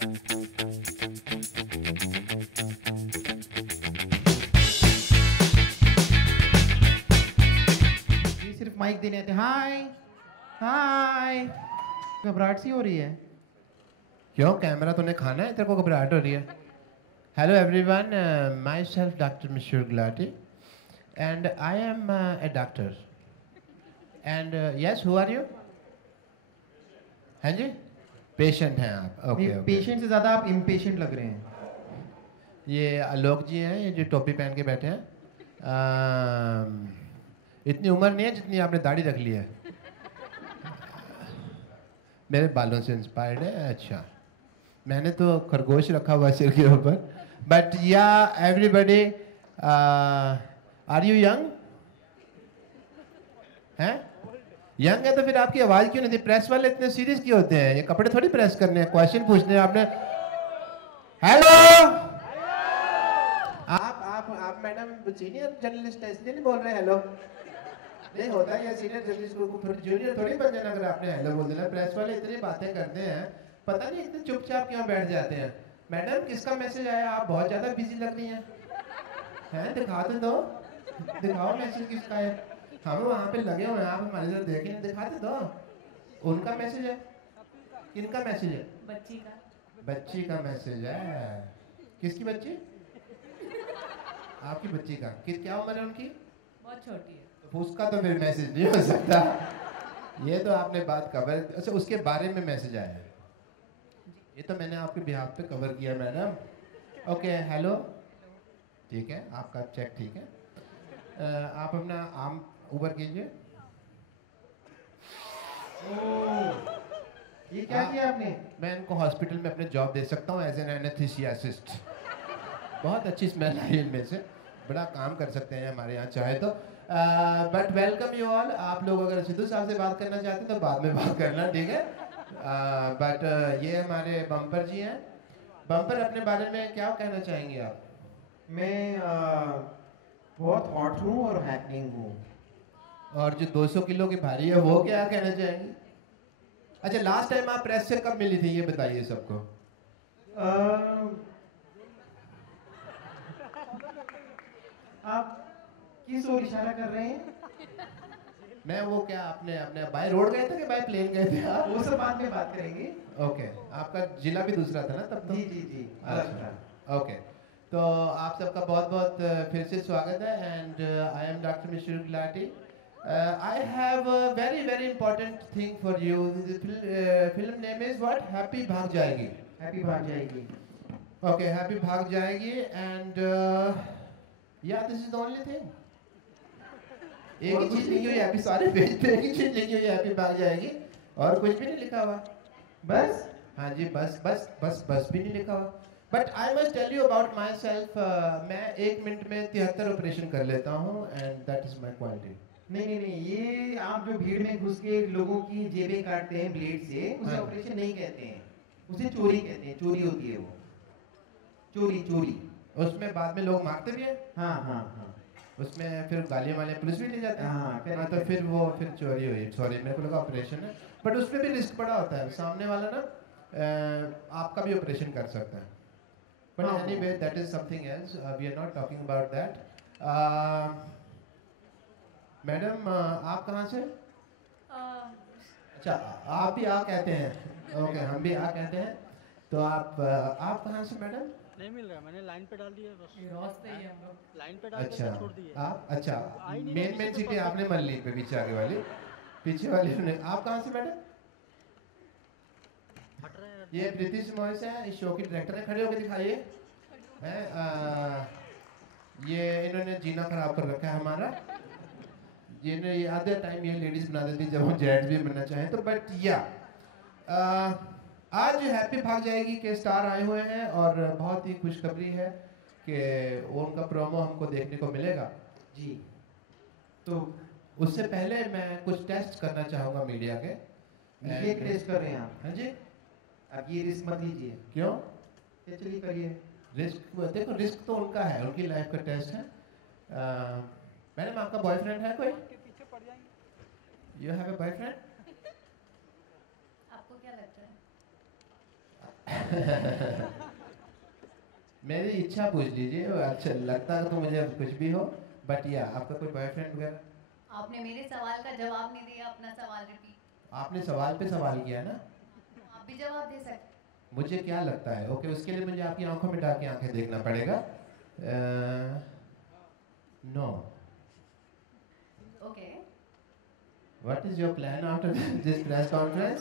ये सिर्फ माइक देने आते। हाय हाय। घबराहट सी हो रही है। क्यों, कैमरा तूने खाना है, तेरे को घबराहट हो रही है? Hello everyone, my self doctor Mishra Gulati and I am a doctor and yes, who are you? हैं जी, पेशेंट हैं आप? Okay okay. पेशेंट से ज्यादा आप इम्पेशेंट लग रहे हैं। ये आलोक जी हैं, ये जो टोपी पहन के बैठे हैं। इतनी उम्र नहीं है जितनी आपने दाढ़ी रख ली है। मेरे बालों से इंस्पायर्ड है? अच्छा, मैंने तो खरगोश रखा हुआ सिर के ऊपर। बट या एवरीबडी, आर यू यंग? हैं? यंग है तो फिर आपकी आवाज क्यों नहीं थी? प्रेस वाले इतने सीरियस क्यों होते हैं? ये कपड़े थोड़ी प्रेस करने हैं, क्वेश्चन पूछने हैं आपने। हेलो, आप मैडम सीनियर जर्नलिस्ट है इसलिए नहीं बोल रहे हेलो? नहीं होता है, या सीनियर जर्नलिस्ट को जूनियर थोड़ी बन जाना अगर आपने हेलो बोल देना। प्रेस वाले इतनी बातें करते हैं, पता नहीं इतने चुपचाप क्यों बैठ जाते हैं। मैडम किसका मैसेज आया? आप बहुत ज्यादा बिजी लग रही हैं। हैं, दिखा तो दो, दिखाओ मैसेज किसका है। हम वहाँ पे लगे हुए हैं, आप हमारी तरफ देखें, दिखाते दो। उनका मैसेज है? किनका मैसेज है? बच्ची का। बच्ची का मैसेज है? किसकी बच्ची? आपकी बच्ची का? क्या उम्र है उनकी? बहुत छोटी है। तो उसका तो फिर मैसेज नहीं हो सकता। ये तो आपने बात कवर, अच्छा उसके बारे में मैसेज आया है? ये तो मैंने आपके बिहाफ पे कवर किया मैडम। ओके, हेलो, ठीक है, आपका चेक ठीक है। आप अपना आर्म ऊपर कीजिए। ये क्या किया आपने? मैं इनको हॉस्पिटल में अपने जॉब दे सकता हूँ एज एन एनेस्थीसियासिस्ट। बहुत अच्छी स्मेल आई इनमें से, बड़ा काम कर सकते हैं हमारे यहाँ चाहे तो। But welcome you all. आप लोग अगर सिद्धू साहब से बात करना चाहते हैं तो बाद में बात करना, ठीक है? बट ये हमारे बम्पर जी हैं। बम्पर, अपने बारे में क्या कहना चाहेंगे आप? मैं बहुत हॉट हूँ और हैकनिंग हूँ। और जो 200 किलो की भारी है वो क्या कहना चाहेंगे? अच्छा, लास्ट टाइम आप प्रेस से कब मिली थी ये बताइए सबको। आप किस ओर इशारा कर रहे हैं? मैं वो क्या, आपने अपने बाय रोड गए थे कि बाय प्लेन गए थे आप? वो सब बाद में बात करेंगे। ओके, आपका जिला भी दूसरा था ना तब तो? जी जी जी, अलग था। ओके, तो आप सबका बहुत बहुत फिर से स्वागत है। And I M doctor Mishra Gulati. I have a very very important thing for you. Film name is what? Happy भाग जाएगी। हैप्पी भाग जाएगी। ओके, हैप्पी भाग जाएगी। एंड या this is the only thing. एक ही चीज लिखी हुई है, हैप्पी, सारे पेज पे एक ही चीज लिखी हुई है, हैप्पी भाग जाएगी, और कुछ भी नहीं लिखा हुआ। बस? हाँ जी, बस बस बस बस भी नहीं लिखा हुआ। But I must tell you about my self. मैं 1 मिनट में 73 ऑपरेशन कर लेता हूँ and that is my quality. नहीं नहीं नहीं, ये आप जो भीड़ में घुस के लोगों की जेबें काटते हैं ब्लेड से, उसे हाँ। ऑपरेशन नहीं कहते हैं, उसे चोरी कहते हैं। चोरी होती है वो, चोरी चोरी। उसमें बाद में लोग मारते भी हैं। हाँ हाँ हाँ, उसमें फिर गालियाँ वाले पुलिस भी ले जाते हैं। हाँ, हाँ, correct, तो फिर वो फिर चोरी हुई। सॉरी, मेरे को लगा ऑपरेशन है, बट उसमें भी रिस्क बड़ा होता है। सामने वाला ना आपका भी ऑपरेशन कर सकता है। बट हाँ। Anyway, that is something else, we are not talking about that. Madam, आप कहाँ से? अच्छा, आप भी आ कहते हैं? ओके, हम भी आ कहते हैं। तो आप कहाँ से मैडम? नहीं मिल रहा, मैंने लाइन पे डाल दिया बस। रास्ते ही हम लोग। लाइन पे डाल अच्छा, के छोड़ दिए। आप अच्छा आई नहीं मेन रही, मेन पीछे सीटें तो आपने मन ली पे, पीछे आगे वाली, पीछे वाली ने। आप कहाँ से मैडम? हट रहे हैं। ये प्रीति मोहित है, इस शो की डायरेक्टर है। खड़े होकर दिखाइए। हैं, ये इन्होंने जीना खराब कर रखा है हमारा। ये आधे टाइम ये लेडीज बना देती जब हम जेंट्स भी बनना चाहें तो। बट या आज हैप्पी भाग जाएगी के स्टार आए हुए हैं और बहुत ही खुशखबरी है कि उनका प्रोमो हमको देखने को मिलेगा जी। तो उससे पहले मैं कुछ टेस्ट करना चाहूँगा मीडिया के। ये टेस्ट कर रहे हैं आप? हाँ जी। आप ये रिस्क मत लीजिए। क्यों? ये चलिए करिए। रिस्क देखो, रिस्क तो उनका है, उनकी लाइफ का टेस्ट है। मैडम, आपका बॉयफ्रेंड है कोई? पीछे पड़ जाएंगे। You have a boyfriend? आपको क्या लगता है? मेरी इच्छा पूछ लीजिए, अच्छा लगता तो मुझे कुछ भी हो, बट या आपका कोई बॉयफ्रेंड वगैरह? आपने मेरे सवाल का जवाब नहीं दिया, अपना सवाल रिपीट। आपने सवाल पे सवाल किया ना, आप भी जवाब दे सकते। मुझे क्या लगता है? ओके, उसके लिए मुझे आपकी आंखों में डाल के आंखें देखना पड़ेगा। No. Okay. What is your plan after this press conference?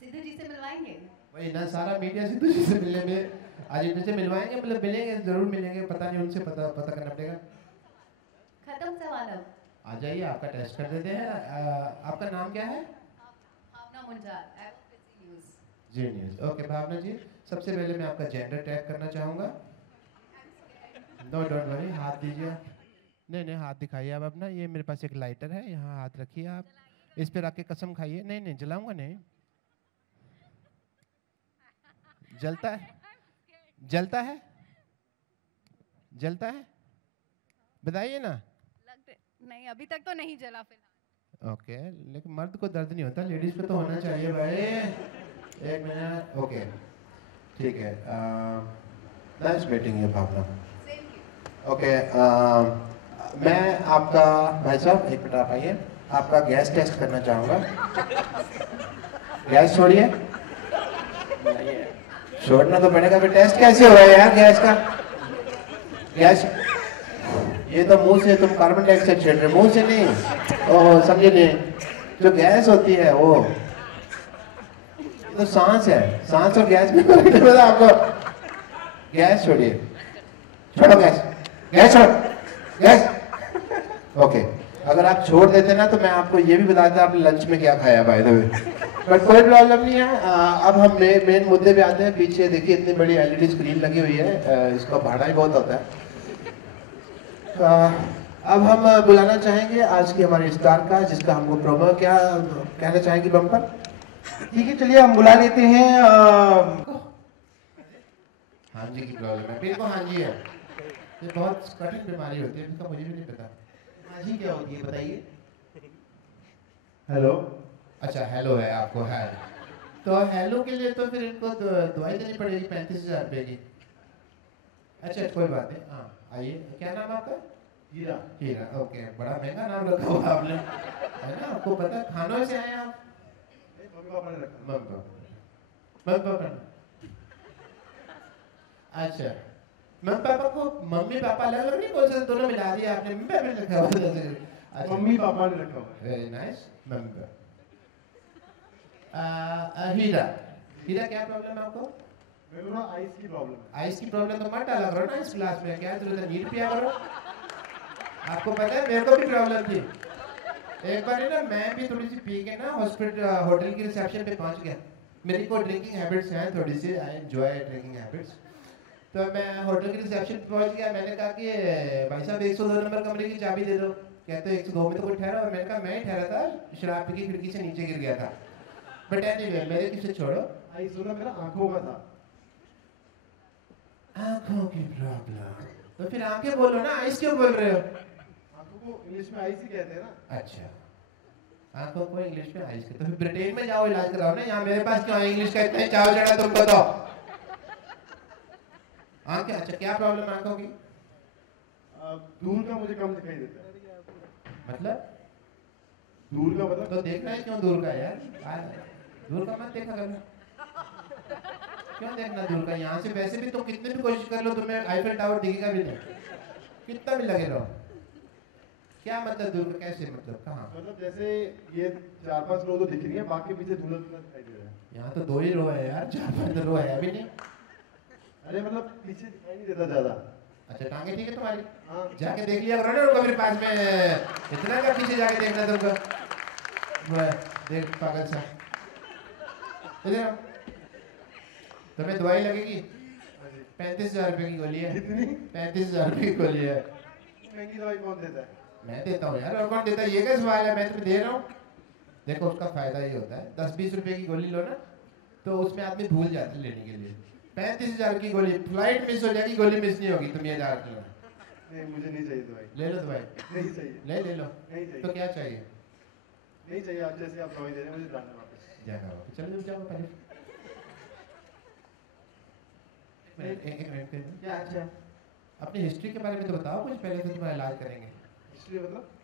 Sidhu ji से मिलवाएंगे? वही ना, सारा मीडिया सिद्धू जी से मिलने में, आज इनसे मिलवाएंगे, मतलब मिलेंगे, जरूर मिलेंगे, पता नहीं, उनसे पता करना पड़ेगा। खत्म सवाल अब। आ जाइए, आपका टेस्ट कर देते हैं। आपका नाम क्या है? भावना मुंजाल, एडवोकेसी न्यूज़। जी न्यूज़। ओके भावना जी, सबसे पहले मैं आपका जेंडर टैग करना चाहूँगा। नो डोंट वरी, हाथ दीजिए। नहीं नहीं, हाथ दिखाइए आप अपना। ये मेरे पास एक लाइटर है, यहाँ हाथ रखिए आप, इस पे रख के कसम खाइए। नहीं नहीं, जलाऊंगा नहीं। जलता है? जलता है? जलता है? बताइए ना। नहीं, अभी तक तो नहीं जला फिलहाल। ओके, लेकिन मर्द को दर्द नहीं होता, लेडीज को तो होना चाहिए भाई। एक मिनट। ओके ठीक है। Nice meeting you Bhavna. Okay, मैं आपका, भाई साहब एक मिनट आप आइए, आपका गैस टेस्ट करना चाहूँगा। गैस छोड़िए। छोड़ना तो पड़ेगा, फिर टेस्ट कैसे हो रहा है यार गैस का? गैस ये तो मुंह से तुम कार्बन डाइऑक्साइड छेड़ रहे, मुंह से नहीं। ओह समझे नहीं, जो गैस होती है वो तो सांस है, सांस और गैस में पता आपको? गैस छोड़िए, छोड़ो गैस, गैस छोड़ो, गैस। ओके, अगर आप छोड़ देते ना तो मैं आपको ये भी बता देता आपने लंच में क्या खाया बाय द वे, बट कोई प्रॉब्लम नहीं है। अब हम मेन मुद्दे पे आते हैं। पीछे देखिए इतनी बड़ी एलईडी स्क्रीन लगी हुई है, इसका भाड़ा ही बहुत होता है। अब हम बुलाना चाहेंगे आज की हमारे स्टार का, जिसका हमको प्रोमो क्या कहना चाहेंगे बम्पर? ठीक है, चलिए हम बुला लेते हैं। हाँ जी की प्रॉब्लम है, बिल्कुल हाँ जी है। ये बहुत कठिन बीमारी होती है, इसका मुझे भी नहीं पता। हाँ जी क्या होती है बताइए? हेलो। अच्छा हेलो है आपको, है तो हेलो के लिए तो फिर इनको दवाई देनी पड़ेगी 35,000 रुपये की। अच्छा कोई बात नहीं, हाँ आइए। क्या नाम आपका? हीरा। हीरा, ओके, बड़ा महंगा नाम रखा हुआ आपने, है ना? आपको पता है खानों से आए आप? मम्मी पापा ने रखा। मम्मी पापा ने? अच्छा, मम्मी पापा को मम्मी पापा अलग नहीं बोल सकते, दोनों मिला दिया आपने, मम्मी पापा ने रखा हुआ है। अच्छा, मम्मी पापा ने रखा हुआ है। Very nice, mummy papa. हीरा, हीरा क्या प्रॉब्लम है आपको? मेरे को ना आइस की प्रॉब्लम है। आइस की प्रॉब्लम तो मत डाला करो ना इस क्लास में, क्या जरूरत है, नीट पिया करो। आपको पता है मेरे को भी प्रॉब्लम थी एक बार ना, मैं भी थोड़ी सी पी के ना हॉस्पिटल होटल की रिसेप्शन पे पहुंच गया। मेरी को ड्रिंकिंग हैबिट्स हैं थोड़ी सी, आई एंजॉय ड्रिंकिंग हैबिट्स। तो मैं होटल की रिसेप्शन पे पहुंच गया, मैंने कहा कि भाई साहब 102 नंबर कमरे की चाबी दे दो। कहते 102 में तो कोई ठहरा हुआ? मैंने कहा मैं ही ठहरा था, शराब पी की खिड़की से नीचे गिर गया था। बट एनीवे मेरे किसे छोड़ो, आइस होना मेरा आंखों का था। आंखों की प्रॉब्लम, तो फिर आंखें बोलो ना, आइस क्यों बोल रहे हो? आंखों को इंग्लिश में आइस ही कहते हैं ना। अच्छा, आंखों को इंग्लिश में आइस, तो फिर ब्रिटेन में जाओ इलाज कराओ ना, यहाँ मेरे पास क्यों इंग्लिश का इतना चाव चढ़ा तुमको तो? आंखें, अच्छा क्या प्रॉब्लम है आंखों की? दूर का मुझे कम दिखाई देता है। मतलब दूर का मतलब तो देखना है क्यों दूर का यार? दूर का मत देखा करना, क्यों देखना दूर का? यहाँ से वैसे भी तो कितने भी कोशिश कर लो तुम्हें आईफिल टावर दिखेगा भी नहीं, कितना भी लगे रहो। क्या मतलब दूर का, कैसे मतलब कहाँ? मतलब जैसे ये 4-5 रो तो दिख रही है, बाकी पीछे धुंधला धुंधला दिखाई दे रहा है। यहाँ तो 2 ही रो है यार, 4-5 रो है अभी नहीं। अरे मतलब पीछे दिखाई नहीं देता ज्यादा। अच्छा टांगे ठीक है तुम्हारी? हाँ। जाके देख लिया करो ना उनको मेरे पास में, इतना का पीछे जाके देखना तुमको। देख पागल सा, इधर आओ। तुम्हें दवाई लगेगी 35,000 रुपये की गोली है। कितनी? 35,000 रुपये की गोली है। महंगी दवाई कौन देता है? मैं देता हूँ यार, और कौन देता है? ये क्या सवाल है, मैं तुम्हें दे रहा हूँ। देखो उसका फायदा ये होता है, 10-20 रुपए की गोली लो ना तो उसमें आदमी भूल जाता है लेने के लिए। 35,000 की गोली, फ्लाइट मिस हो जाएगी, गोली मिस नहीं होगी, तुम ये याद रखना। नहीं मुझे नहीं चाहिए दवाई। ले लो दवाई। नहीं चाहिए। ले लो। नहीं चाहिए। तो क्या चाहिए? नहीं चाहिए, आप जैसे आप दवाई दे रहे हैं मुझे जाना वापस। जाना होगा, चलो जाओ पहले। एक मिनट क्या अच्छा अपनी हिस्ट्री के बारे में तो बताओ कुछ, पहले तो तुम्हारा इलाज करेंगे।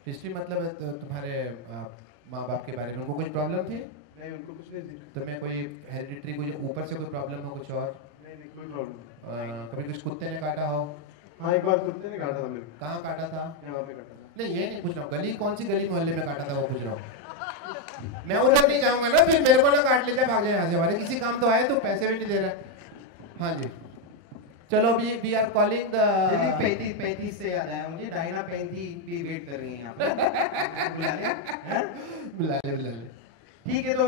हिस्ट्री मतलब तुम्हारे माँ बाप के बारे में, उनको कुछ प्रॉब्लम थी? नहीं, उनको कुछ नहीं थी। तुम्हें कोई हेरिडिटरी कोई ऊपर से कोई प्रॉब्लम हो, कुछ और? नहीं, कोई प्रॉब्लम। कभी कुछ कुत्ते ने काटा हो? हाँ, एक बार कुत्ते ने काटा था मेरे को। कहाँ काटा था? यहाँ पे काटा था। नहीं, ये नहीं पूछ रहा हूँ, गली कौन सी गली मोहल्ले में काटा था वो पूछ रहा हूँ। मैं उधर नहीं जाऊंगा ना, फिर मेरे को ना काट ले जाए, भाग जाए यहाँ से। हमारे किसी काम तो आए, तो पैसे भी नहीं दे रहा। हाँ जी, चलो वी आर कॉलिंग द 35 से याद आया मुझे, डायना 35 भी वेट कर रही है यहाँ पे। बुला ले। ठीक है, तो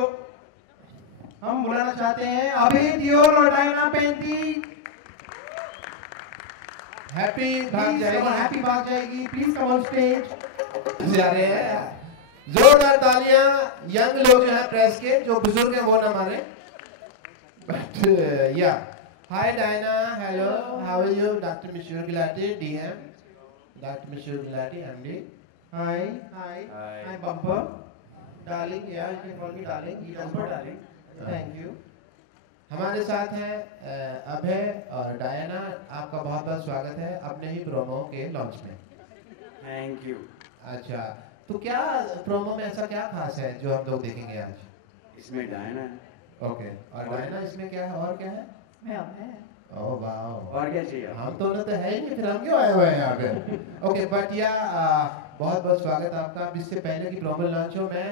हम बुलाना चाहते हैं अभी दियोर और डायना 35। हैप्पी भाग जाएगी, हैप्पी भाग जाएगी, प्लीज कम ऑन स्टेज। जा रहे हैं, जोरदार तालियां। यंग लोग जो है प्रेस के, जो बुजुर्ग हैं वो ना मारे। But yeah hi Diana, hello, how are you? Doctor Mashoor Gulati, DM, doctor Mashoor Gulati, MD. Hi bumper darling, yeah you can call me darling, he bumper darling, thank you. हमारे साथ हैं अभय और डायना। आपका बहुत बहुत स्वागत है अपने ही प्रोमो के लॉन्च में। Thank you. अच्छा, तो क्या प्रोमो में ऐसा क्या खास है जो हम लोग देखेंगे आज? इसमें डायना है। ओके, और डायना इसमें क्या है और क्या है? मैं अब है ओह वाह, और क्या चाहिए? हम तो ना तो है ही नहीं, फिर हम क्यों आए हुए हैं यहाँ पे? ओके, बट या बहुत बहुत स्वागत आपका। अब इससे पहले की प्रोमो लॉन्च हो, मैं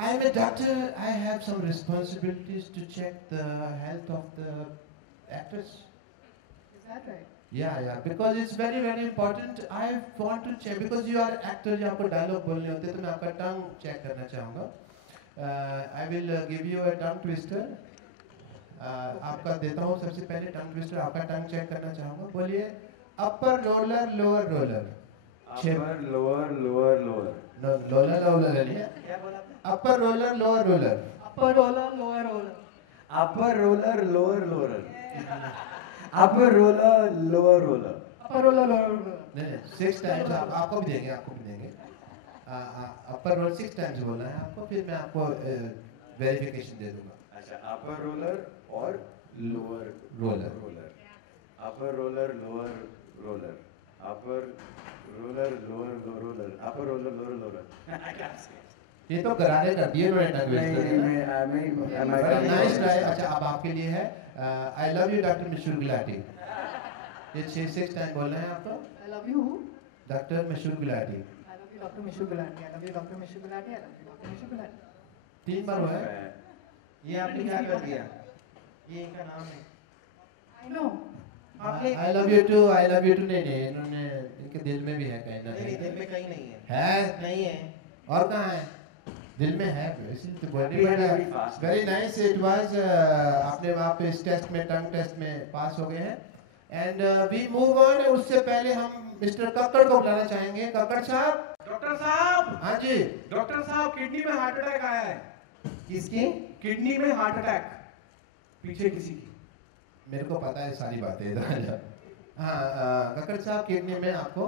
I am a doctor. I have some responsibilities to check the health of the actors. Is that right? Yeah, because it's very very important. I want to check because you are actor, जो आपको dialogue बोलने होते हैं, तो मैं आपका टंग check करना चाहूँगा। I will give you a tongue twister. आपका देता हूँ सबसे पहले टंग ट्विस्टर, आपका टंग चेक करना चाहूँगा। बोलिए upper roller lower roller. Upper lower lower lower. लोलर लोलर नहीं है, क्या बोला? Upper roller lower roller. Upper roller, lower roller. Upper roller lower lower. Upper roller lower roller. Upper roller, lower roller. नहीं 6 टाइम्स आपको भी देंगे, आपको भी देंगे। अपर रोल 6 टाइम्स बोलना है आपको, फिर मैं आपको वेरिफिकेशन दे दूंगा। अच्छा, अपर रोलर और lower roller. Roller. Upper roller lower roller. Upper roller lower roller. Upper roller lower roller. ये तो करारे कर दिए मैंने टंग ट्विस्टर। नहीं, नाइस ट्राई। अच्छा, अब आपके लिए है I love you doctor Mashoor Gulati. ये 6 टाइम बोलना है आपको। I love you. Doctor Mashoor Gulati. I love you, Dr. Mishu Gulati. I love you, Dr. Mishu Gulati. I love you, Dr. Mishu Gulati. 3 बार हुआ है। ये आपने क्या कर दिया? ये इनका नाम है। I know. आपने I love you too, I love you too नहीं, इन्होंने इनके दिल में भी है कहीं ना नहीं, कहीं। दिल में कहीं नहीं है। है? नहीं है। और कहाँ है? दिल में है, इसीलिए तो बोल We had a very रही। fast very nice, it was अपने आप इस टेस्ट में, टंग टेस्ट में पास हो गए हैं। And we move on. उससे पहले हम मिस्टर कक्कड़ को बुलाना चाहेंगे। कक्कड़ साहब। डॉक्टर साहब, हाँ जी। डॉक्टर साहब, किडनी में हार्ट अटैक आया है। किसकी? किडनी में हार्ट अटैक, पीछे किसी की। मेरे को पता है सारी बातें। हाँ, कक्कड़ साहब, किडनी में आपको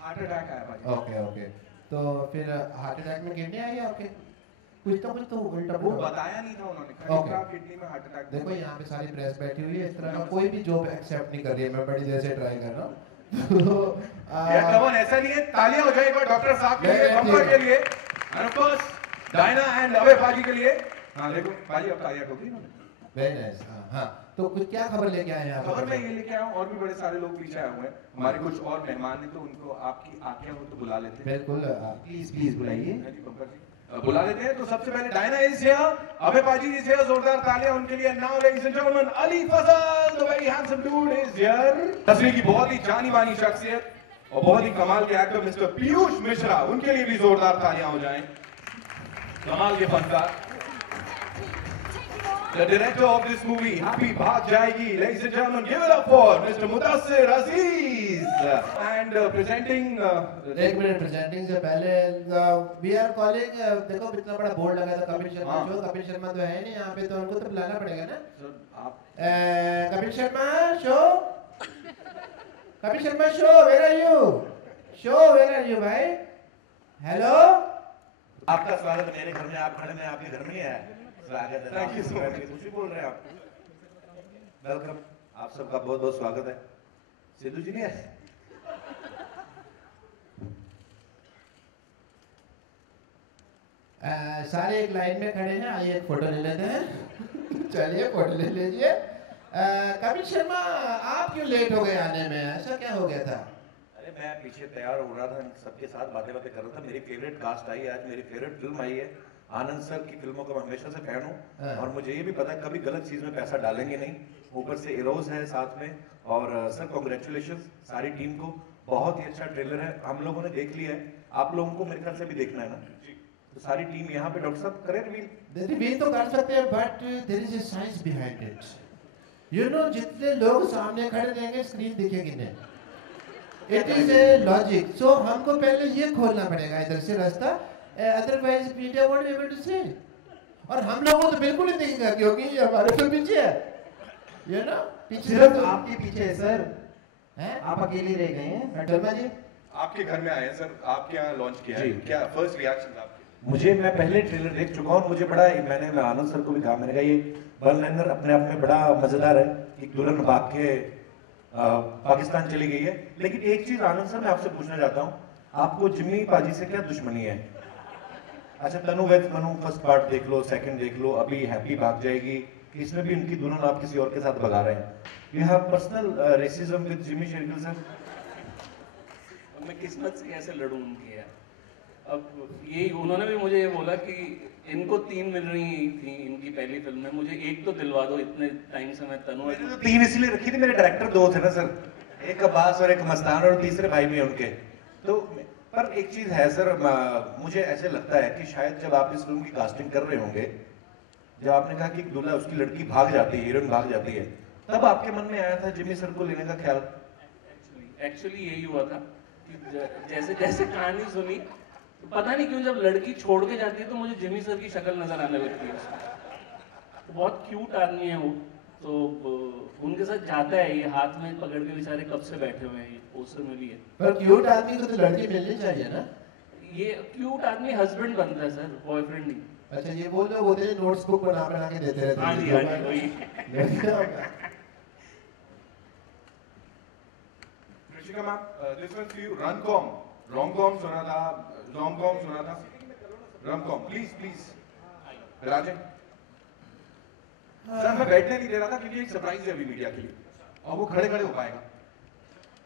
हार्ट अटैक आया भाई। ओके, तो फिर हार्ट अटैक में किडनी आई है आपके? कुछ तो उल्टा वो पुल्टा। बताया नहीं था उन्होंने, Okay. कहा किडनी में हार्ट अटैक। देखो यहाँ पे सारी प्रेस बैठी हुई है, इस तरह का कोई भी जॉब एक्सेप्ट नहीं कर रही है। मैं बड़ी देर से ट्राई कर रहा हूँ। यार कमन, ऐसा नहीं है। तालियां हो जाए एक बार डॉक्टर साहब के लिए, बम्पर के लिए, and of course Diana and Abhay paaji के लिए। हाँ देखो पाजी, अब तालियां ठोकी इन्होंने। Very nice. हाँ, तो कुछ क्या खबर लेके आए हैं आप? खबर मैं ये लेके आया हूँ, और भी बड़े सारे लोग पीछे आए हुए हैं। हमारे कुछ और मेहमान हैं, तो उनको आपकी आज्ञा हो तो बुला लेते हैं। बिल्कुल, प्लीज बुलाइए। हाँ जी, बम्पर जी, बुला लेते हैं। तो सबसे पहले डायना इज हियर, अभय पाजी इज हियर, जोरदार तालियां उनके लिए। Now ladies and gentleman, Ali Fazal, the very handsome dude is here. तस्वीर की बहुत ही जानी मानी शख्सियत और बहुत ही कमाल के एक्टर मिस्टर पीयूष मिश्रा, उनके लिए भी जोरदार तालियां हो जाएं। कमाल के फनकार, the director of this movie, Happy Bhaag Jayegi. Ladies and gentlemen, give it up for Mr. Mudassir Aziz. And presenting... एक मिनट, प्रेजेंटिंग से पहले वी आर कॉलिंग। देखो इतना बड़ा बोर्ड लगा था, कपिल शर्मा शो। कपिल शर्मा तो है नहीं यहाँ पे, तो उनको तो बुलाना पड़ेगा ना। Kapil Sharma show, Kapil Sharma show, where are you? Show, where are you भाई? हेलो। आपका स्वागत मेरे घर में, आप खड़े में आपके घर में ही है। स्वागत है। Thank you so much. कुछ भी बोल रहे हैं आप। वेलकम। आप सबका बहुत बहुत स्वागत है। सिद्धू जी नहीं आए? सारे एक लाइन में खड़े हैं, आइए एक फोटो ले लेते हैं। चलिए फोटो ले लीजिए। कपिल शर्मा, आप क्यों लेट हो गए आने में, ऐसा क्या हो गया था? अरे मैं पीछे तैयार हो रहा था, सबके साथ बातें बातें कर रहा था। मेरी फेवरेट कास्ट आई है आज, मेरी फेवरेट फिल्म आई है। आनंद सर की फिल्मों का मैं हमेशा से फैन हूँ और मुझे ये भी पता है कभी गलत चीज में पैसा डालेंगे नहीं। ऊपर से इरोज है साथ में। और सर कॉन्ग्रेचुलेशन सारी टीम को, बहुत ही अच्छा ट्रेलर है, हम लोगों ने देख लिया है, आप लोगों को मेरे ख्याल से भी देखना है ना। तो सारी टीम यहाँ पे, डॉक्टर साहब करें रिवील? रिवील तो कर सकते हैं, but there is a science behind it. You know, जितने लोग सामने खड़े रहेंगे स्क्रीन दिखेगी नहीं। It is a logic. So हमको पहले ये खोलना पड़ेगा इधर से रास्ता, otherwise media won't be able to see. और हम लोगों तो बिल्कुल नहीं दिखेगा क्योंकि ये हमारे तो पीछे है, यू नो, पीछे। सिर्फ आपके पीछे है सर, हैं? आप अकेले रह गए हैं। शर्मा जी, आपके घर में आए हैं सर, आपके यहाँ लॉन्च किया है, क्या फर्स्ट रिएक्शन आपके? मैं पहले ट्रेलर देख चुका हूँ, मुझे बड़ा, मैं आनंद सर को भी कहा, मैंने कहा ये वन लाइनर अपने आप में बड़ा मजेदार है। एक दुल्हन भाग के पाकिस्तान चली गई है। लेकिन एक चीज आनंद सर मैं आपसे पूछना चाहता हूँ, आपको जिम्मी पाजी से क्या दुश्मनी है? अच्छा, तनु वेद मनु फर्स्ट पार्ट देख लो, सेकंड देख लो, अभी हैप्पी भाग जाएगी, इसमें भी उनकी दुल्हन आप किसी और के साथ भगा रहे हैं। You have personal racism with Jimmy Shergill sir? मैं किस्मत से कैसे लड़ूं उनकी यार। अब ये उन्होंने भी मुझे ये बोला कि इनको 3 मिल रही थी इनकी पहली फिल्म में, मुझे एक तो दिलवा दो, इतने टाइम से मैं तनु। मैंने तो 3 इसलिए रखी थी, मेरे डायरेक्टर 2 थे ना सर, एक अब्बास और एक मस्तान, और तीसरे भाई भी उनके। तो पर एक चीज है सर, मुझे ऐसे लगता है कि शायद जब आप इस फिल्म की कास्टिंग कर रहे होंगे, जब आपने कहा कि दूल्हा उसकी लड़की भाग जाती है, हीरोइन भाग जाती है, तब आपके मन में आया था जिम्मी सर को लेने का ख्याल? एक्चुअली यही हुआ था कि जैसे जैसे कहानी सुनी तो पता नहीं क्यों जब लड़की छोड़ के जाती है तो मुझे जिमी सर की शक्ल नजर आने लगती है उसमें। तो बहुत क्यूट आदमी है वो, तो उनके साथ जाता है, ये हाथ में पकड़ के बेचारे कब से बैठे हुए हैं, ये पोस्टर में भी है। पर क्यूट आदमी को तो लड़की मिलनी चाहिए ना। ये क्यूट आदमी हस्बैंड बनता है सर, बॉयफ्रेंड नहीं। अच्छा, ये वो लोग होते हैं नोट्स बुक बना बना के देते रहते हैं। हाँ जी, हाँ जी, वही। Rishika ma'am, this one for you, rom-com सुना था, रोम-कॉम सुना था, रोम-कॉम, प्लीज राजन। सर मैं बैठने नहीं दे रहा था क्योंकि एक सरप्राइज है अभी मीडिया के लिए, और वो खड़े खड़े हो पाएगा।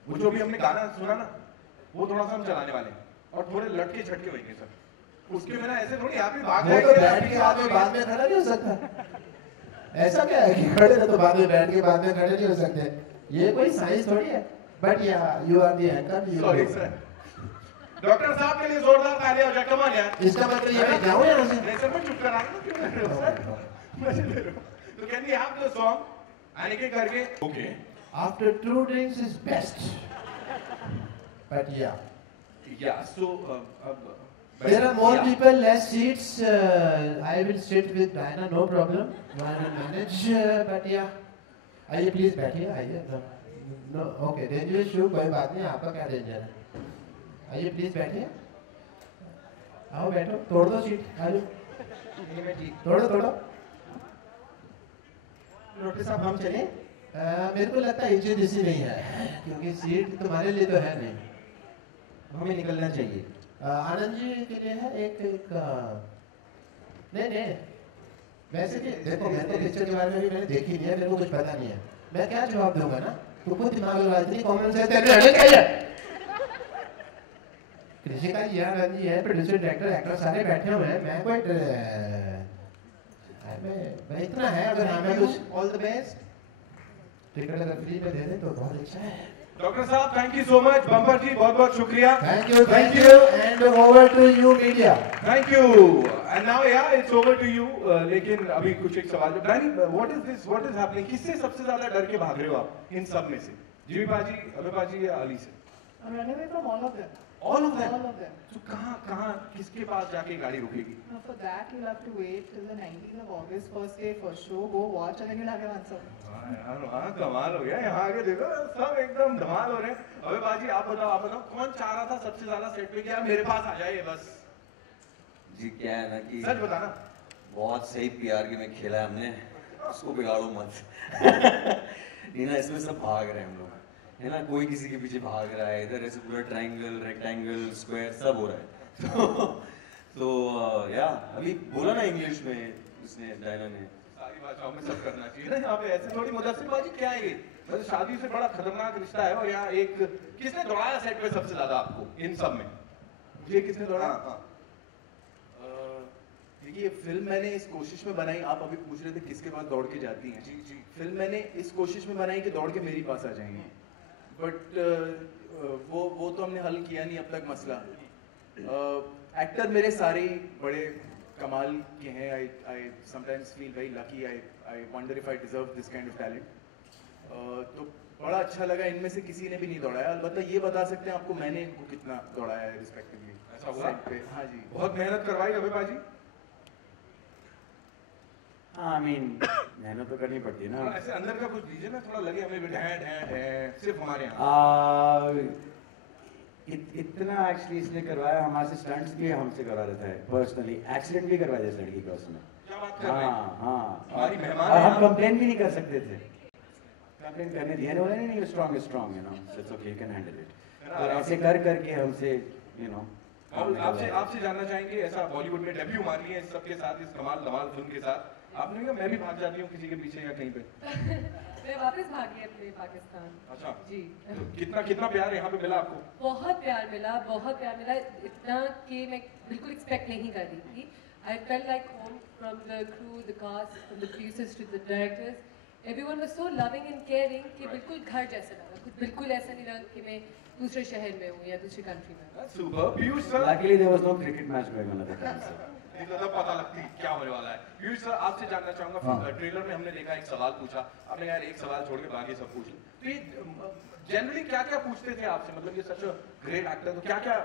वो जो भी हमने गाना सुना ना, वो थोड़ा सा हम चलाने वाले हैं और थोड़े लटके झटके होंगे सर, उसके बिना ऐसे थोड़ी आप भी भाग वो तो बैठ के बाद में खड़ा नहीं हो सकता। ऐसा क्या है कि खड़े रहे तो बाद में बैठ के बाद में खड़े नहीं हो सकते? ये कोई साइंस थोड़ी है। But yeah you are the anchor. Sorry sir. Doctor साहब के लिए जोरदार तालियां हो जाए, कमाल यार। इसका मतलब ये मैं जाऊं यहां से? नहीं सर, मैं चुप करा रहा हूं, क्यों कर रहे हो सर? मजे ले रहे हो। तो can we have the song आने के करके? Okay. After 2 drinks is best. But yeah. Yeah, so there are more people, less seats. I will sit with Diana, no problem. I will manage. But yeah. आइए please बैठिए, आइए। No okay, dangerous show, कोई बात नहीं, आपका क्या danger है? आइए प्लीज बैठिए, आओ बैठो, तोड़ दो सीट, आइए तोड़ो। डॉक्टर साहब हम चले? मेरे को लगता है इसी नहीं है, क्योंकि सीट तुम्हारे लिए तो है नहीं, हमें निकलना चाहिए। आनंद जी के लिए है एक नहीं वैसे भी देखो, मैं तो पिक्चर के बारे में भी मैंने देखी नहीं है, मेरे को कुछ पता नहीं है, मैं क्या जवाब दूंगा ना, तुमको दिमाग लगा, इतनी कॉमन सेंस है। कृषिका जी आनंद जी है, प्रोड्यूसर डायरेक्टर एक्टर सारे बैठे हुए हैं, मैं कोई मैं इतना है, अगर हमें कुछ ऑल द बेस्ट। टिकट अगर फ्री में दे दें तो बहुत अच्छा है। डॉक्टर साहब thank you so much, bumper ji बहुत बहुत शुक्रिया। Thank you and over to you media. Thank you and now yeah it's over to you. लेकिन अभी कुछ एक सवाल, Danny what is this, what is happening? किससे सबसे ज्यादा डर के भाग रहे हो आप इन सब में से? जिमी पाजी, अबे पाजी या अली से? I'm running away from all of them. All of them? All of them. तो कहाँ किसके पास जाके गाड़ी रुकेगी? Now for that you'll have to wait till the 19th of August, first day, first show. Go watch and then you'll have your answer. हाँ यार, हाँ कमाल हो गया, यहाँ आगे देखो सब एकदम धमाल हो रहे हैं। अबे बाजी आप बताओ कौन चाह रहा था सबसे ज्यादा सेट पे कि यार मेरे पास आ जाए बस? जी क्या है ना कि सच बताना, बहुत सही पीआर गेम खेला है हमने, उसको बिगाड़ो मत। नहीं ना, इसमें सब भाग रहे हैं हम लोग, है ना, कोई किसी के पीछे भाग रहा है, इधर ऐसे पूरा ट्रायंगल, रेक्टेंगल, स्क्वायर सब हो रहा है। तो या अभी बोला ना इंग्लिश में उसने, डायना ने, सारी भाषाओं में सब करना चाहिए ना यहाँ पे, ऐसे थोड़ी। मुदस्सिर बाजी क्या है ये, मतलब शादी से बड़ा खतरनाक रिश्ता है, और यहाँ एक किसने दौड़ाया सेट पे सबसे ज्यादा आपको इन सब में, ये किसने दौड़ाया? हाँ। देखिए फिल्म मैंने इस कोशिश में बनाई, आप अभी पूछ रहे थे किसके पास दौड़ के जाती हैं। जी जी। फिल्म मैंने इस कोशिश में बनाई कि दौड़ के मेरे पास आ जाएंगे, बट वो तो हमने हल किया नहीं अब तक मसला। एक्टर मेरे सारे ही बड़े कमाल के हैं। I sometimes feel very lucky, I wonder if I deserve this kind of talent. तो बड़ा अच्छा लगा, इनमें से किसी ने भी नहीं दौड़ाया। अलबत्ता ये बता सकते हैं आपको मैंने इनको कितना दौड़ाया है रिस्पेक्टिवली। ऐसा हुआ? हाँ जी। बहुत मेहनत करवाई अबे बाजी? हाँ, आई मीन मेहनत तो करनी पड़ती है ना। ऐसे अंदर का कुछ दीजिए ना, थोड़ा लगे हमें भी ढैं सिर्फ हमारे यहाँ। इतना एक्चुअली इसने करवाया, हमारे से स्टंट्स भी हमसे करवा देता है पर्सनली, एक्सीडेंट भी करवाया इस लड़की का उसने। क्या बात कर रहे हैं? हाँ हमारी मेहमान और है हम कंप्लेन भी नहीं कर सकते थे, कंप्लेन करने दिया नहीं, नहीं strong you know, it's okay, you can handle it. और ऐसे कर करके हमसे यू नो। आपसे जानना चाहेंगे, ऐसा बॉलीवुड में डेब्यू मार लिए इस सबके साथ, इस कमाल धमाल फिल्म के साथ, आपने कहा मैं भी भाग जाती हूँ किसी के पीछे या कहीं पे? मैं वापस भागी अपने पाकिस्तान। अच्छा जी। तो कितना प्यार यहाँ पे मिला आपको? बहुत प्यार मिला, बहुत प्यार मिला, इतना कि मैं बिल्कुल एक्सपेक्ट नहीं कर रही थी। I felt like home from the crew, the cast, from the producers to the directors, everyone was so loving and caring कि बिल्कुल घर जैसा लगा। कुछ बिल्कुल ऐसा नहीं लगा कि मैं दूसरे शहर में हूँ या दूसरी कंट्री में। Super. Piyush sir, luckily there was no cricket match going on at the time, sir नहीं तो पता लगती क्या होने वाला है। पीयूष सर, आपसे जानना चाहूंगा, ट्रेलर में हमने देखा, एक सवाल पूछा आपने, यार एक सवाल छोड़ के बाकी सब पूछ लो, तो ये जनरली क्या क्या पूछते थे आपसे, मतलब ये सच ग्रेट एक्टर, तो क्या क्या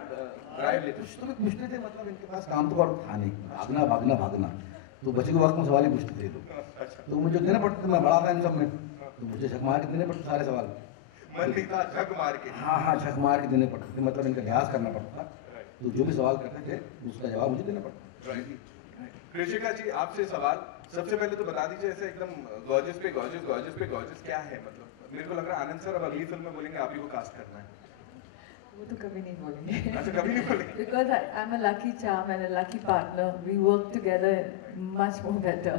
राय लेते? कुछ तो भी पूछते थे, मतलब इनके पास काम तो और था नहीं, भागना भागना भागना, तो बचे के वक्त में सवाल ही पूछते थे लोग। तो मुझे देने पड़ते थे, मैं बड़ा था इन सब में, तो मुझे झक मार के देने पड़ते सारे सवाल। मन नहीं था, झक मार के? हाँ, झक मार के देने पड़ते थे, मतलब इनका लिहाज करना पड़ता था, तो जो भी सवाल करते थे उसका जवाब मुझे देना पड़ता। कृषिका जी, आपसे सवाल, सबसे पहले तो बता दीजिए, ऐसे एकदम गॉर्जियस पे गॉर्जियस क्या है, मतलब मेरे को लग रहा है आनंद सर अब अगली फिल्म में बोलेंगे आप ही को कास्ट करना है। वो तो कभी नहीं बोलेंगे। अच्छा, कभी नहीं बोलेंगे? Because I'm a lucky charm and a lucky partner. We work together much more better.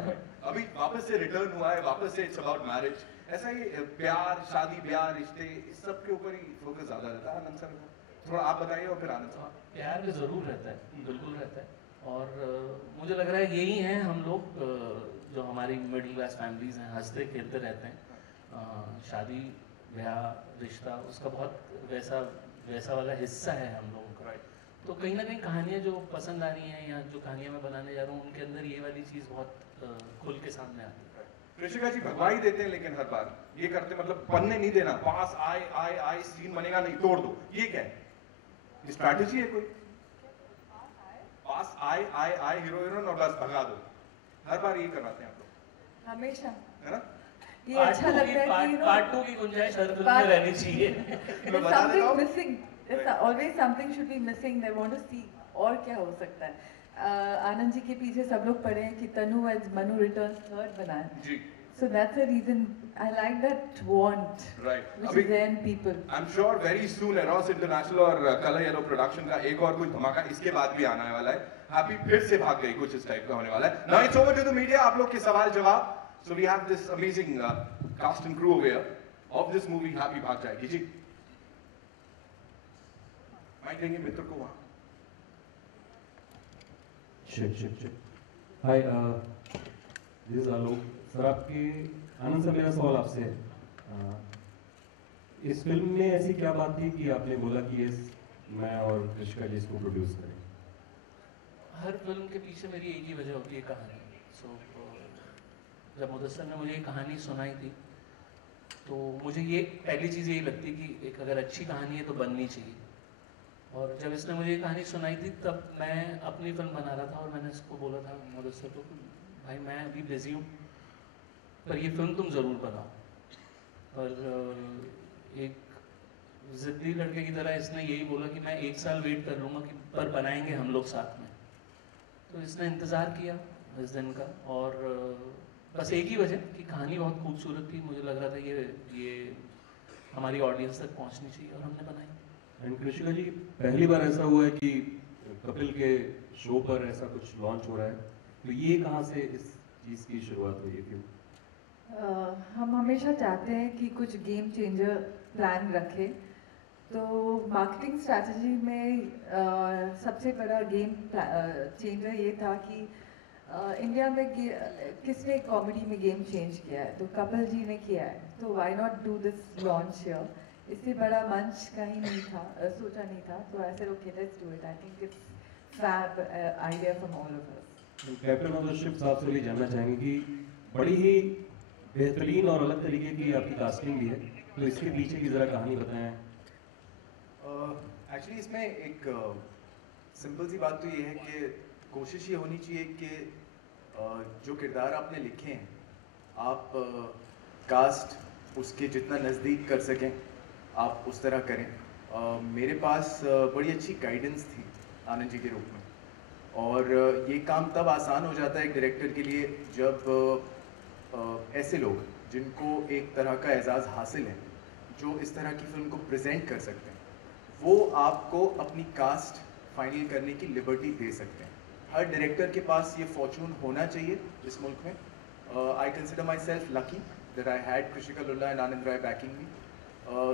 अभी वापस से रिटर्न हुआ है, वापस से इट्स अबाउट मैरिज, ऐसा ही प्यार, शादी ब्याह, रिश्ते, इस सब के ऊपर ही फोकस ज्यादा रहता है आनंद सर का, थोड़ा आप बताइए और फिर आनंद सर। प्यार भी जरूर रहता है, बिल्कुल रहता है, और मुझे लग रहा है यही हैं हम लोग, जो हमारी मिडिल क्लास फैमिलीज हैं, हंसते खेलते रहते हैं। शादी ब्याह रिश्ता उसका बहुत वैसा वाला हिस्सा है हम लोगों का। तो कहीं ना कहीं कहानियाँ जो पसंद आ रही हैं या जो कहानियाँ मैं बनाने जा रहा हूँ, उनके अंदर ये वाली चीज़ बहुत खुल के सामने आती है। कृषिका जी भगवाई देते हैं, लेकिन हर बार ये करते, मतलब पन्ने नहीं देना, पास आए सीन बनेगा नहीं, तोड़ दो, ये क्या है? स्ट्रैटेजी है कोई? पास आए हीरो हीरोइन और बस भगा दो, हर बार ये करवाते हैं आप लोग हमेशा, है ना? ये अच्छा लगता है कि पार्ट 2 की गुंजाइश हर फिल्म में रहनी चाहिए। something missing, there's always something should be missing, they want to see और क्या हो सकता है। आनंद जी के पीछे सब लोग पढ़े हैं कि तनु as Manu returns third बनाया जी, so that's the reason I like that want, right, which is there in people. I'm sure very soon Eros International और Color Yellow Production का एक और कुछ धमाका इसके बाद भी आने वाला है। हैप्पी फिर से भाग गई, कुछ इस टाइप का होने वाला है। Now it's over to the media, आप लोग के सवाल जवाब। So we have this amazing cast and crew over here of this movie happy भाग जाएगी जी। माइक देंगे मित्र को वहाँ। हाय, दिस इज आलोक सर। आपकी आनंद सर, मेरा सवाल आपसे है, इस फिल्म में ऐसी क्या बात थी कि आपने बोला कि ये मैं और कृषिका जी इसको प्रोड्यूस करें? हर फिल्म के पीछे मेरी एक ही वजह होती है, कहानी। जब मुदस्सिर ने मुझे ये कहानी सुनाई थी, तो मुझे ये पहली चीज़ यही लगती कि एक अगर अच्छी कहानी है तो बननी चाहिए। और जब इसने मुझे ये कहानी सुनाई थी, तब मैं अपनी फिल्म बना रहा था और मैंने इसको बोला था मुदस्सिर को, भाई मैं अभी बिजी हूँ, पर ये फिल्म तुम ज़रूर बनाओ। और एक ज़िद्दी लड़के की तरह इसने यही बोला कि मैं 1 साल वेट कर लूँगा, कि पर बनाएंगे हम लोग साथ में। तो इसने इंतज़ार किया इस दिन का, और बस एक ही वजह कि कहानी बहुत खूबसूरत थी, मुझे लग रहा था ये हमारी ऑडियंस तक पहुंचनी चाहिए और हमने बनाई। एंड कृषिका जी, पहली बार ऐसा हुआ है कि कपिल के शो पर ऐसा कुछ लॉन्च हो रहा है, तो ये कहाँ से इस चीज़ की शुरुआत हुई है? क्यों? हम हमेशा चाहते हैं कि कुछ गेम चेंजर प्लान रखें, तो मार्केटिंग स्ट्रैटेजी में सबसे बड़ा गेम चेंजर ये था कि इंडिया में किसने कॉमेडी में गेम चेंज किया है, तो कपिल जी ने किया है, तो why not do this launch here. इससे बड़ा मंच कहीं नहीं था, सोचा नहीं था, तो I said okay let's do it. I think it's fab idea from all of us. Captain of the ship साहब से भी जानना चाहेंगे कि बड़ी ही बेहतरीन और अलग तरीके की आपकी कास्टिंग भी है, तो इसके पीछे की ज़रा कहानी बताएं। एक्चुअली इसमें एक सिंपल सी बात तो ये है कि कोशिश ये होनी चाहिए कि जो किरदार आपने लिखे हैं आप कास्ट उसके जितना नज़दीक कर सकें आप उस तरह करें। मेरे पास बड़ी अच्छी गाइडेंस थी आनंद जी के रूप में, और ये काम तब आसान हो जाता है एक डायरेक्टर के लिए जब ऐसे लोग जिनको एक तरह का एजाज़ हासिल है, जो इस तरह की फिल्म को प्रेजेंट कर सकते हैं, वो आपको अपनी कास्ट फाइनल करने की लिबर्टी दे सकते हैं। हर डायरेक्टर के पास ये फॉर्चून होना चाहिए इस मुल्क में। I consider my self lucky that I had कृषिका Lulla and Anand Roy banking me,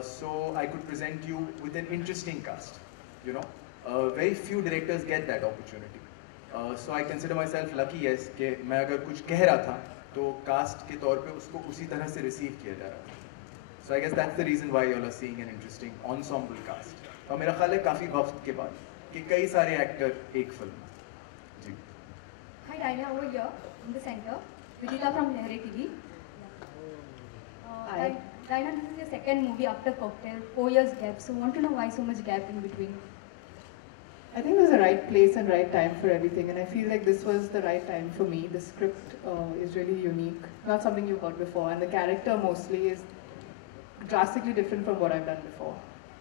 so I could present you with an interesting cast, you know. Very few directors get that opportunity. So I consider myself lucky, yes, कि मैं अगर कुछ कह रहा था तो cast के तौर पे उसको उसी तरह से रिसीव किया जा रहा था। So I guess that's the reason why you all are seeing an interesting ensemble cast. और मेरा ख्याल है काफ़ी वक्त के बाद कि कई सारे एक्टर एक फिल्म में। जी। Hi Dinah, over here in the center. Vidila from Lehre TV. Hi. Dinah, this is your second movie after Cocktail, 4 years gap. So, want to know why so much gap in between? I think there's a right place and right time for everything, and I feel like this was the right time for me. The script is really unique, not something you've heard before, and the character mostly is drastically different from what I've done before,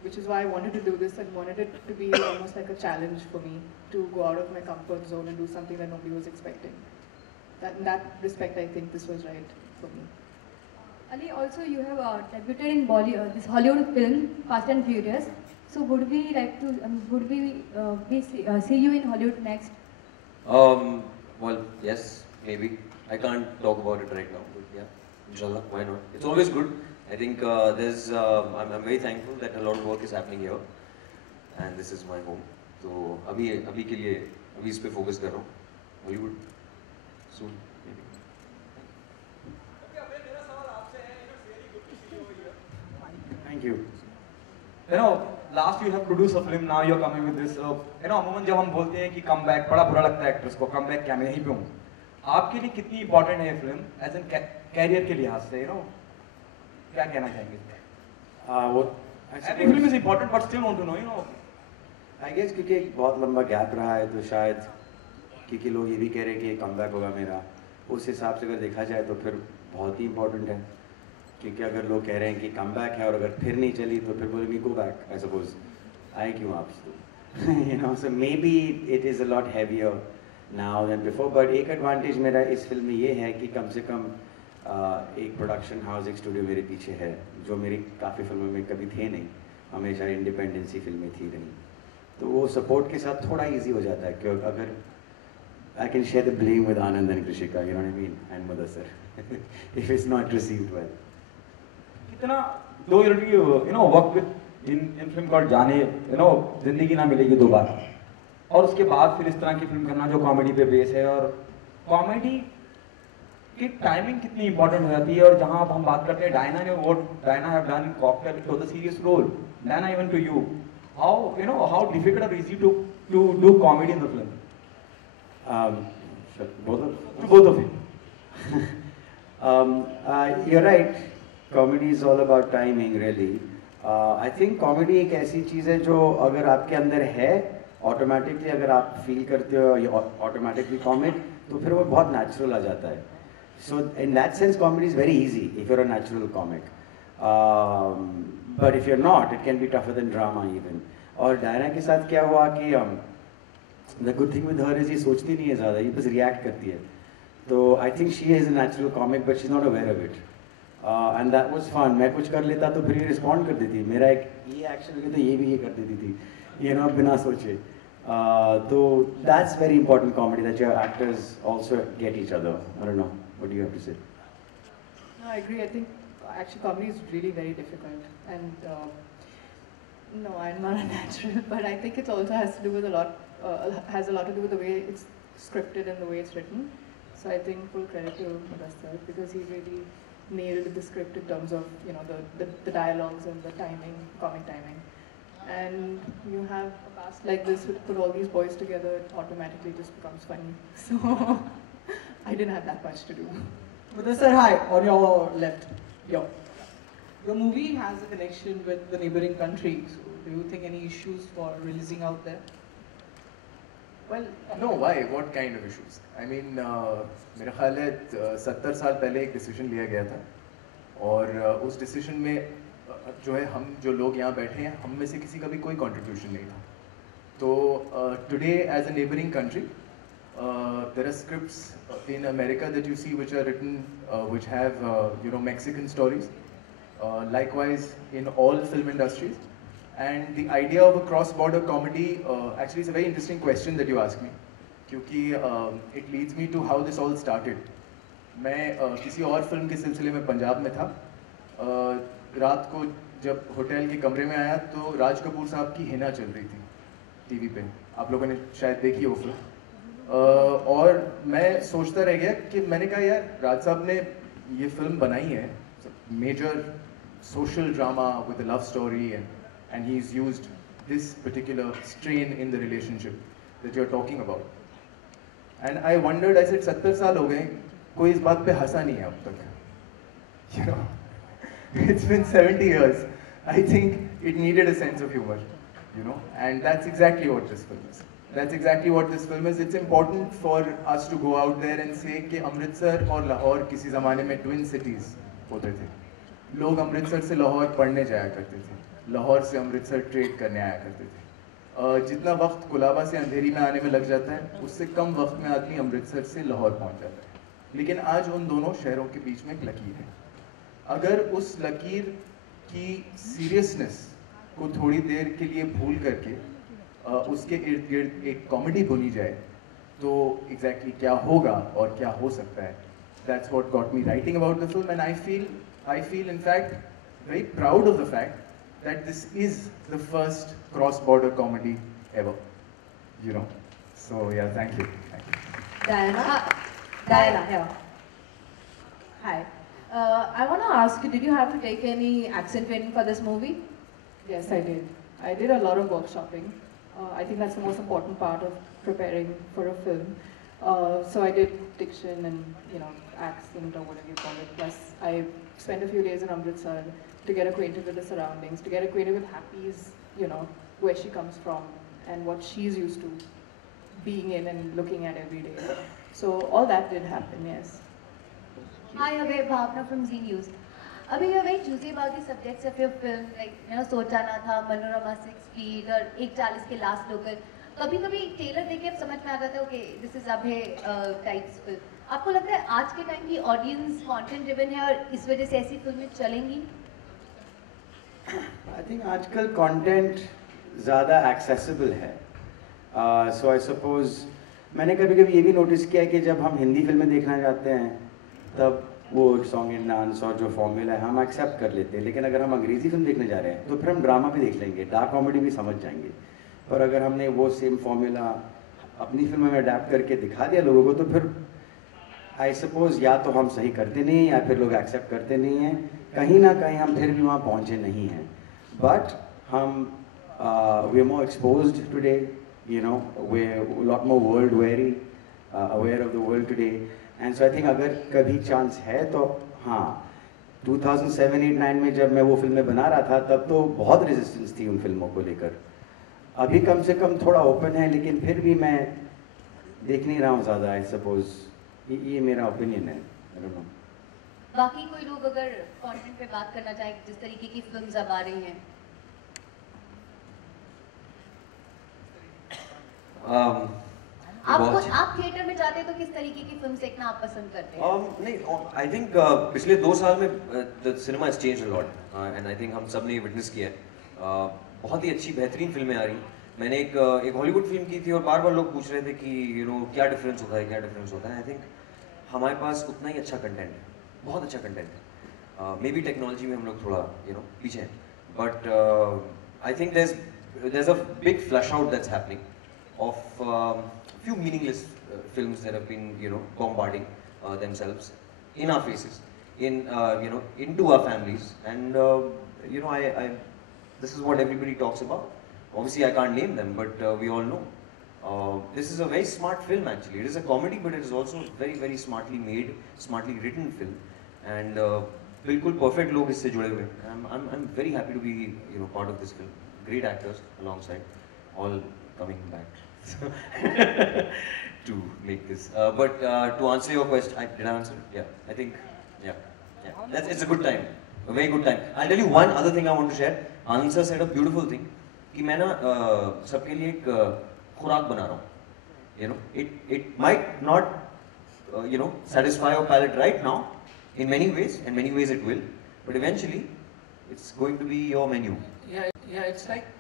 which is why I wanted to do this and wanted it to be almost like a challenge for me to go out of my comfort zone and do something that nobody was expecting. In that respect, I think this was right for me. Ali, also you have debuted in Bollywood, this Hollywood film, Fast and Furious. So would we like to, see you in Hollywood next? Well, yes, maybe. I can't talk about it right now, but yeah, inshallah, why not? It's always good. I think I'm very thankful that a lot of work is happening here, and this is my home. So अभी के लिए अभी इस पे focus कर रहा हूँ. Hollywood soon. Thank you. You know, last you have produced a film, now you are coming with this. You know, अमूमन जब हम बोलते हैं कि comeback, बड़ा बुरा लगता है एक्ट्रेस को, comeback क्या मैं यहीं पे हूँ. आपके लिए कितनी important है ये फिल्म एज एन कैरियर के लिहाज से, you know, क्या कहना चाहेंगे? वो Every film is important, but still want to know, you know. I guess क्योंकि एक बहुत लंबा गैप रहा है, तो शायद क्योंकि लोग ये भी कह रहे हैं कि कमबैक होगा मेरा, उस हिसाब से अगर देखा जाए तो फिर बहुत ही इम्पोर्टेंट है, क्योंकि अगर लोग कह रहे हैं कि कमबैक है और अगर फिर नहीं चली तो फिर बोलेंगे गो बैक, आई सपोज आए क्यों आप you know, so maybe it is a lot heavier now than before, but एक एडवांटेज मेरा इस फिल्म में ये है कि कम से कम एक प्रोडक्शन हाउस, एक स्टूडियो मेरे पीछे है, जो मेरी काफ़ी फिल्मों में कभी थे नहीं, हमेशा इंडिपेंडेंसी फिल्में थी रही, तो वो सपोर्ट के साथ थोड़ा ईजी हो जाता है, क्योंकि अगर I can share the blame with Anand and Krishika, you know what I mean, and Mudassar, if it's not received well. कितना दो you know work with in film called जाने, you know, जिंदगी ना मिलेगी दोबारा, और उसके बाद फिर इस तरह की फिल्म करना जो कॉमेडी पे बेस है, और कॉमेडी की टाइमिंग कितनी इंपॉर्टेंट हो जाती है, और जहाँ अब हम बात करते हैं डायना ने what Diana have done in Cocktail, it was a serious role. Diana, even to you, how difficult or easy to do comedy in the film? Both of you. You're right. Comedy is all about timing, really. I think comedy एक ऐसी चीज़ है जो अगर आपके अंदर है, automatically अगर आप feel करते हो automatically comic, तो फिर वो बहुत natural आ जाता है. So in that sense, comedy is very easy if you're a natural comic. But if you're not, it can be tougher than drama even. और डायना के साथ क्या हुआ कि the good thing with her is ये सोचती नहीं है ज़्यादा, ये बस react करती है. तो I think she is a natural comic but she is not aware of it and that was fun. मैं कुछ कर लेता तो फिर ये रिस्पॉन्ड कर देती, मेरा एक ये एक्शन लगे तो ये भी ये कर देती थी, ये ना बिना सोचे. तो that's very important comedy that your actors also get each other. I don't know what do you have to say. No, I agree. I think actually comedy is really very difficult, and no, I'm not a natural, but I think it also has to do with has a lot to do with the way it's scripted and the way it's written. So I think full credit to Mudassar because he really nailed the script in terms of the dialogues and the timing, comic timing. And you have a cast like this with put all these boys together, it automatically just becomes funny. So I didn't have that much to do. Mudassar, hi, on your left. Your movie has a connection with the neighboring country. So do you think any issues for releasing out there? Well, no, why? What kind of issues? I mean, मेरा ख्याल है 70 साल पहले एक decision लिया गया था और उस डिसीजन में जो है हम जो लोग यहाँ बैठे हैं हम में से किसी का भी कोई कंट्रीब्यूशन नहीं था. तो today as a neighbouring country there are scripts in America that you see which are written which have Mexican stories. Likewise in all film industries. And the idea of a cross-border comedy actually is a very interesting question that you asked me. क्योंकि it leads me to how this all started. मैं किसी और film के सिलसिले में पंजाब में था. रात को जब होटल के कमरे में आया तो राज कपूर साहब की हिना चल रही थी टीवी पे. आप लोगों ने शायद देखी हो फिल्म. और मैं सोचता रह गया कि मैंने कहा यार राज साहब ने ये फिल्म बनाई है major social drama with a love story and he's used this particular strain in the relationship that you're talking about. And I wondered, I said 70 साल हो गए कोई इस बात पे हंसा नहीं है अब तक. It's been 70 years. I think it needed a sense of humor, and that's exactly what this film is. That's exactly what this film is. It's important for us to go out there and say कि अमृतसर और लाहौर किसी ज़माने में twin cities होते थे. लोग अमृतसर से लाहौर पढ़ने जाया करते थे, लाहौर से अमृतसर ट्रेड करने आया करते थे. जितना वक्त कुलाबा से अंधेरी में आने में लग जाता है उससे कम वक्त में आदमी अमृतसर से लाहौर पहुंच जाता है. लेकिन आज उन दोनों शहरों के बीच में एक लकीर है. अगर उस लकीर की सीरियसनेस को थोड़ी देर के लिए भूल करके उसके इर्द गिर्द एक कॉमेडी बुनी जाए तो एग्जैक्टली क्या होगा और क्या हो सकता है. That's what got me writing about the film, and I feel in fact very proud of the fact that this is the first cross-border comedy ever, So yeah, thank you. Diana, here. Hi. I want to ask you, did you have to take any accent training for this movie? Yes, I did. I did a lot of workshopping. I think that's the most important part of preparing for a film. So I did diction and accent or whatever you call it. Plus, I spent a few days in Amritsar to get acquainted with the surroundings, to get acquainted with Happy's, where she comes from and what she's used to being in and looking at every day. So all that did happen, yes. Hi, Abhay, Bhavna from Z News. Abhay, you're very choosy about the subjects of your film, like सोचा ना था, Manorama 6 feet और 1:40 के last local. कभी-कभी trailer देख के समझ में आ जाता है okay this is Abhay types film. आपको लगता है आज के टाइम की ऑडियंस कंटेंट ड्रिवन है और इस वजह से ऐसी फिल्में चलेंगी? आई थिंक आजकल कंटेंट ज़्यादा एक्सेसिबल है. सो आई सपोज मैंने कभी-कभी ये भी नोटिस किया है कि जब हम हिंदी फिल्में देखना चाहते हैं तब वो सॉन्ग एंड डांस और जो फॉर्मूला है हम एक्सेप्ट कर लेते हैं. लेकिन अगर हम अंग्रेज़ी फिल्म देखने जा रहे हैं तो फिर हम ड्रामा भी देख लेंगे, डार्क कॉमेडी भी समझ जाएंगे. पर अगर हमने वो सेम फॉर्मूला अपनी फिल्म में अडेप्ट करके दिखा दिया लोगों को तो फिर आई सपोज या तो हम सही करते नहीं हैं या फिर लोग एक्सेप्ट करते नहीं हैं. कहीं ना कहीं हम फिर भी वहाँ पहुँचे नहीं हैं. बट हम we are more exposed today, we are lot more world very aware of the world today. And so I think अगर कभी चांस है तो हाँ 2007-8-9 में जब मैं वो फिल्में बना रहा था तब तो बहुत रेजिस्टेंस थी उन फिल्मों को लेकर. अभी कम से कम थोड़ा ओपन है लेकिन फिर भी मैं देख नहीं रहा हूँ ज़्यादा. आई सपोज ये मेरा ओपिनियन है. आई डोंट नो. बाकी कोई लोग अगर कंटेंट पे बात करना चाहे जिस तरीके की फिल्म्स अब आ रही हैं. आप थिएटर में जाते हैं तो किस तरीके की फिल्म देखना आप पसंद करते हैं? नहीं, आई थिंक पिछले 2 साल में the cinema has changed a lot and I think हम सब ने विटनेस किया है। बहुत ही अच्छी बेहतरीन फिल्में आ रही। मैंने एक हॉलीवुड फिल्म की थी और बार बार लोग पूछ रहे थे कि क्या डिफरेंस होता है, क्या डिफरेंस होता है। आई थिंक हमारे पास उतना ही अच्छा कंटेंट है, बहुत अच्छा कंटेंट है। मे बी टेक्नोलॉजी में हम लोग थोड़ा पीछे हैं, but I think there's a big flush out that's happening of few meaningless films that have been bombarding themselves in our faces, into our families, and I this is what everybody talks about. Obviously I can't name them, but we all know this is a very smart film. Actually it is a comedy, but it is also very very smartly made, smartly written film, and bilkul perfect log isse jude hue hain. I'm very happy to be part of this film. Great actors alongside, all coming back to make this. But to answer your question, did I answer? Yeah, I think, yeah. It's a good time, a very good time. I'll tell you one other thing I want to share. Anand sir said a beautiful thing कि मैं ना सबके लिए एक खुराक बना रहा हूँ. It might not satisfy your palate right now in many ways, and many ways it will, but eventually it's going to be your menu. Yeah, it's like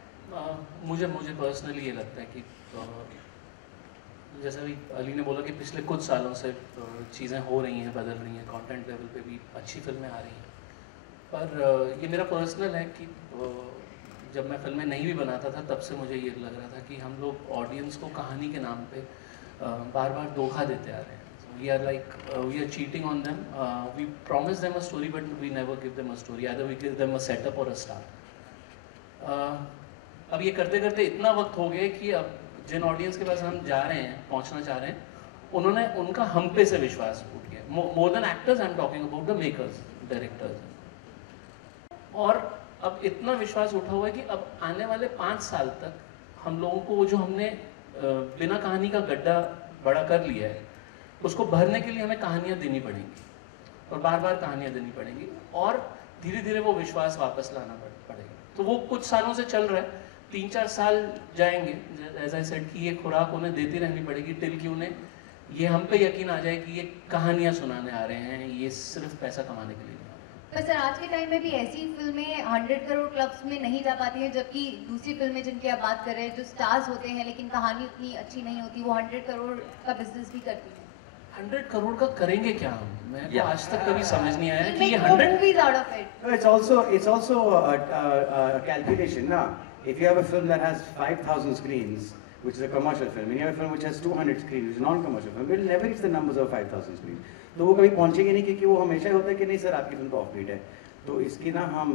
मुझे पर्सनली ये लगता है कि जैसा भी अली ने बोला कि पिछले कुछ सालों से चीज़ें हो रही हैं, बदल रही हैं, कंटेंट लेवल पे भी अच्छी फिल्में आ रही हैं, पर ये मेरा पर्सनल है कि जब मैं फिल्में नहीं भी बनाता था तब से मुझे ये लग रहा था कि हम लोग ऑडियंस को कहानी के नाम पे बार बार धोखा देते आ रहे हैं. We are cheating on them. We promise them a story, but we never give them a story. Either we give them a setup or a star. अब ये करते करते इतना वक्त हो गया कि अब जिन ऑडियंस के पास हम जा रहे हैं, पहुंचना चाह रहे हैं, उन्होंने उनका हम पे से विश्वास उठ गया. More than actors I am talking about the makers, directors. और अब इतना विश्वास उठा हुआ है कि अब आने वाले 5 साल तक हम लोगों को जो हमने बिना कहानी का गड्ढा बड़ा कर लिया है, उसको भरने के लिए हमें कहानियाँ देनी पड़ेंगी और बार बार कहानियाँ देनी पड़ेंगी, और धीरे धीरे वो विश्वास वापस लाना पड़ेगा. तो वो कुछ सालों से चल रहा है. 3-4 साल जाएंगे, एज आई सेड, कि ये खुराक उन्हें देती रहनी पड़ेगी टिल कि उन्हें ये हम पे यकीन आ जाए कि ये कहानियाँ सुनाने आ रहे हैं, ये सिर्फ पैसा कमाने के लिए. पर सर आज के टाइम में भी ऐसी फिल्में 100 करोड़ क्लब्स में नहीं जा पाती हैं, जबकि दूसरी फिल्में जिनकी आप बात कर रहे हैं जो स्टार्स होते हैं लेकिन कहानी उतनी अच्छी नहीं होती, वो 100 करोड़ का बिजनेस भी करती हैं. 100 करोड़ का करेंगे क्या हम? मैं तो आज तक कभी समझ नहीं आया कि ये 100 movies out of it. No, it's also a calculation. Now, if you have a film that has 5,000 screens, which is a commercial film, and you have a film which has 200 screens, which is a non-commercial film, it will never reach the numbers of 5,000 screens. तो वो कभी पहुंचेंगे नहीं, क्योंकि वो हमेशा होता है कि नहीं सर आपकी फिल्म तो ऑफ बीट है, तो इसकी ना हम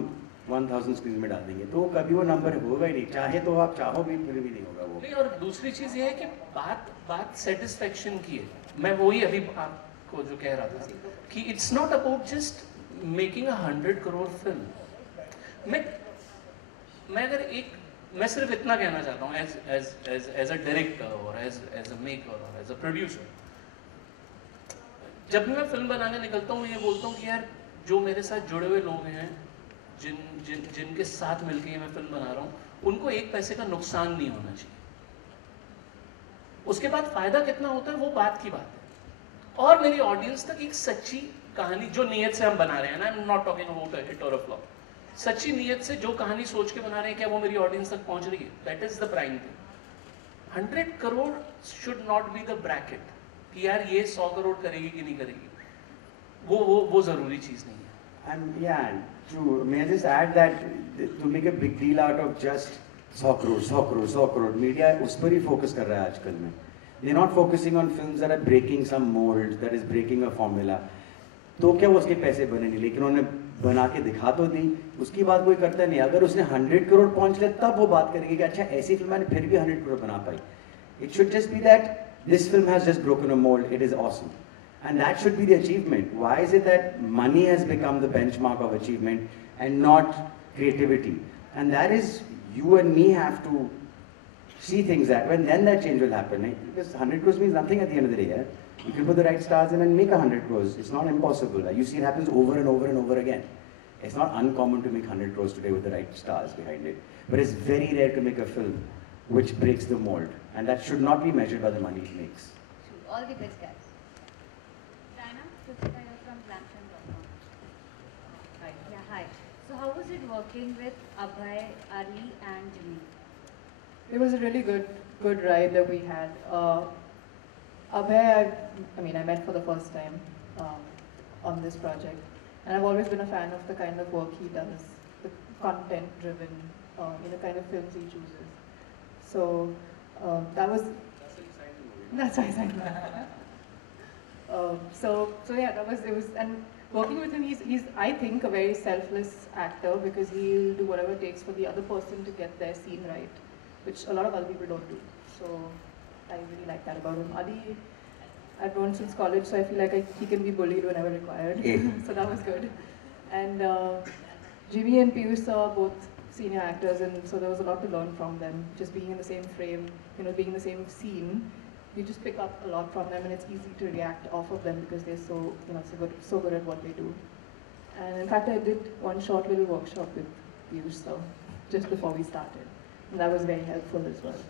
1000 स्क्रीन में डाल देंगे, तो कभी वो नंबर होगा ही नहीं, चाहे तो आप चाहो भी फिर भी नहीं होगा वो. नहीं, और दूसरी चीज़ ये है कि बात सेटिस्फेक्शन की है. मैं वही अभी आपको जो कह रहा था कि it's not about just making 100 crore film. मैं अगर मैं सिर्फ इतना कहना चाहता हूँ एज अ डायरेक्टर और एज अ मेकर और एज अ प्रोड्यूसर, जब भी मैं फिल्म बनाने निकलता हूँ ये बोलता हूँ कि यार जो मेरे साथ जुड़े हुए लोग हैं, जिनके साथ मिलकर मैं फिल्म बना रहा हूँ, उनको एक पैसे का नुकसान नहीं होना चाहिए. उसके बाद फायदा कितना होता है वो बात की बात है. और मेरी ऑडियंस तक एक सच्ची कहानी जो नीयत से हम बना रहे हैं, ना, I am not talking about a hit और अ फ्लॉप, सच्ची नीयत से जो कहानी सोच के बना रहे हैं, क्या वो मेरी ऑडियंस तक पहुंच रही है? That is the prime thing. 100 crore should not be the bracket कि यार ये 100 करोड़ करेगी कि नहीं करेगी. वो जरूरी चीज नहीं है. And yeah, true. May I just add that to make a big deal out of just 100 crore, media उस पर ही focus कर रहा है आजकल में. They're not focusing on films that are breaking some molds, that is breaking a formula. तो क्या वो उसके पैसे बने नहीं, लेकिन उन्होंने बना के दिखा तो दी, उसकी बात कोई करता नहीं. अगर उसने 100 करोड़ पहुंच ले तब वो बात करेगी कि अच्छा ऐसी फिल्म मैंने फिर भी 100 करोड़ बना पाई. It should just be that this film has just broken a mold, it is awesome. And that should be the achievement. Why is it that money has become the benchmark of achievement and not creativity? And that is, you and me have to see things that way, and then that change will happen. Right? Because 100 crores means nothing at the end of the day. Yeah? You can put the right stars in and make 100 crores. It's not impossible. You see it happens over and over and over again. It's not uncommon to make 100 crores today with the right stars behind it. But it's very rare to make a film which breaks the mold, and that should not be measured by the money it makes. All the best, guys. Diana, Jessica here from Blacksham.com. Hi. Yeah, hi. So how was it working with Abhay, Ali and Jimmy? It was a really good ride that we had. Abhay, I met for the first time on this project, and I've always been a fan of the kind of work he does, the content-driven, kind of films he chooses. So that was. That's why I signed that. So yeah, it was, and working with him, he's I think a very selfless actor because he'll do whatever it takes for the other person to get their scene right, which a lot of other people don't do. So I really like that about him. Ali, I've known since college, so I feel like he can be bullied whenever required. So that was good. And Jimmy and Piyush are both senior actors, and so there was a lot to learn from them. Just being in the same frame, being in the same scene, you just pick up a lot from them, and it's easy to react off of them because they're so good at what they do. And in fact, I did one short little workshop with Piyush just before we started, and that was very helpful as well.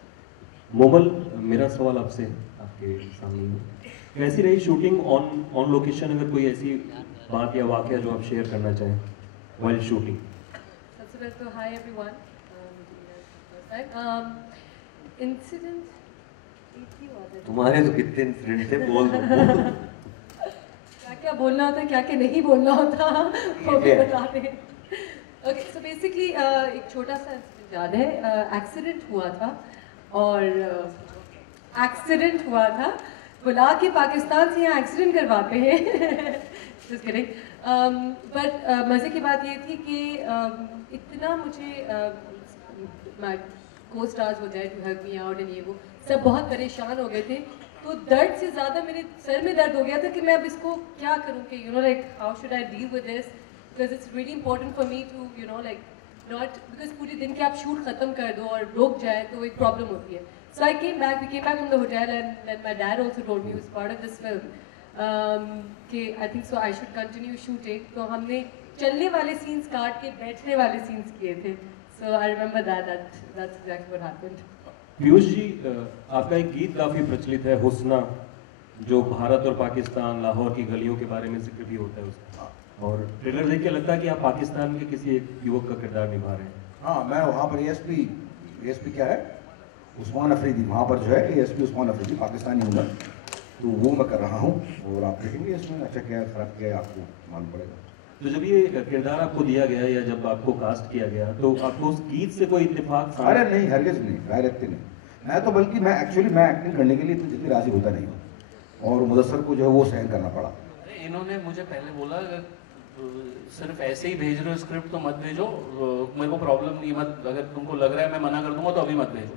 Momal, मेरा सवाल आपसे आपके सामने कैसी रही shooting on location? अगर कोई ऐसी बात या वाकया जो आप शेयर करना चाहें while shooting. सबसे पहले तो hi everyone. Incident. तुम्हारे तो कितने इंसिडेंट थे, बोल दो। क्या बोलना होता है, क्या नहीं बोलना होता, वो भी बता दें। Okay, so basically एक छोटा सा याद है, एक्सीडेंट हुआ था बुला के पाकिस्तान से यहाँ एक्सीडेंट करवाते हैं। Just kidding. But मज़े की बात ये थी कि इतना मुझे my co-stars were there to help me out and ये वो सब बहुत परेशान हो गए थे, तो दर्द से ज़्यादा मेरे सर में दर्द हो गया था कि मैं अब इसको क्या करूँ कि like how should I deal with this, because it's really important for me to like not, because पूरे दिन के आप शूट ख़त्म कर दो और रुक जाए तो एक प्रॉब्लम होती है. So we came back from the hotel, and my dad also told me he was part of this film कि I think so I should continue shooting. तो हमने चलने वाले scenes काट के बैठने वाले scenes किए थे. So I remember that's exactly what happened. Piyush ji, आपका एक गीत काफी प्रचलित है, हुस्ना, जो भारत और पाकिस्तान, लाहौर की गलियों के बारे में जिक्र भी होता है उसका, और ट्रेलर देख के लगता है कि आप पाकिस्तान के किसी एक युवक का किरदार निभा रहे हैं. हाँ, मैं वहाँ पर एएसपी क्या है, उस्मान अफरीदी, वहाँ पर जो है एएसपी उस्मान अफरीदी, पाकिस्तानी हूँ मैं, तो वो मैं कर रहा हूँ, और आप देखेंगे इसमें अच्छा क्या खराब क्या आपको मालूम पड़ेगा. तो जब ये किरदार आपको दिया गया या जब आपको कास्ट किया गया, तो आपको उस गीत से कोई इत्तेफाक? अरे नहीं, हरगिज़ नहीं, डायरेक्ट नहीं. मैं तो बल्कि मैं एक्टिंग करने के लिए इतनी जितनी राजी होता नहीं हूँ, और मुदस्सर को जो है वो सहन करना पड़ा. इन्होंने मुझे पहले बोला सिर्फ ऐसे ही भेज रहे हो स्क्रिप्ट तो मत भेजो, मेरे को प्रॉब्लम नहीं, मत अगर तुमको लग रहा है मैं मना कर दूंगा तो अभी मत भेजो.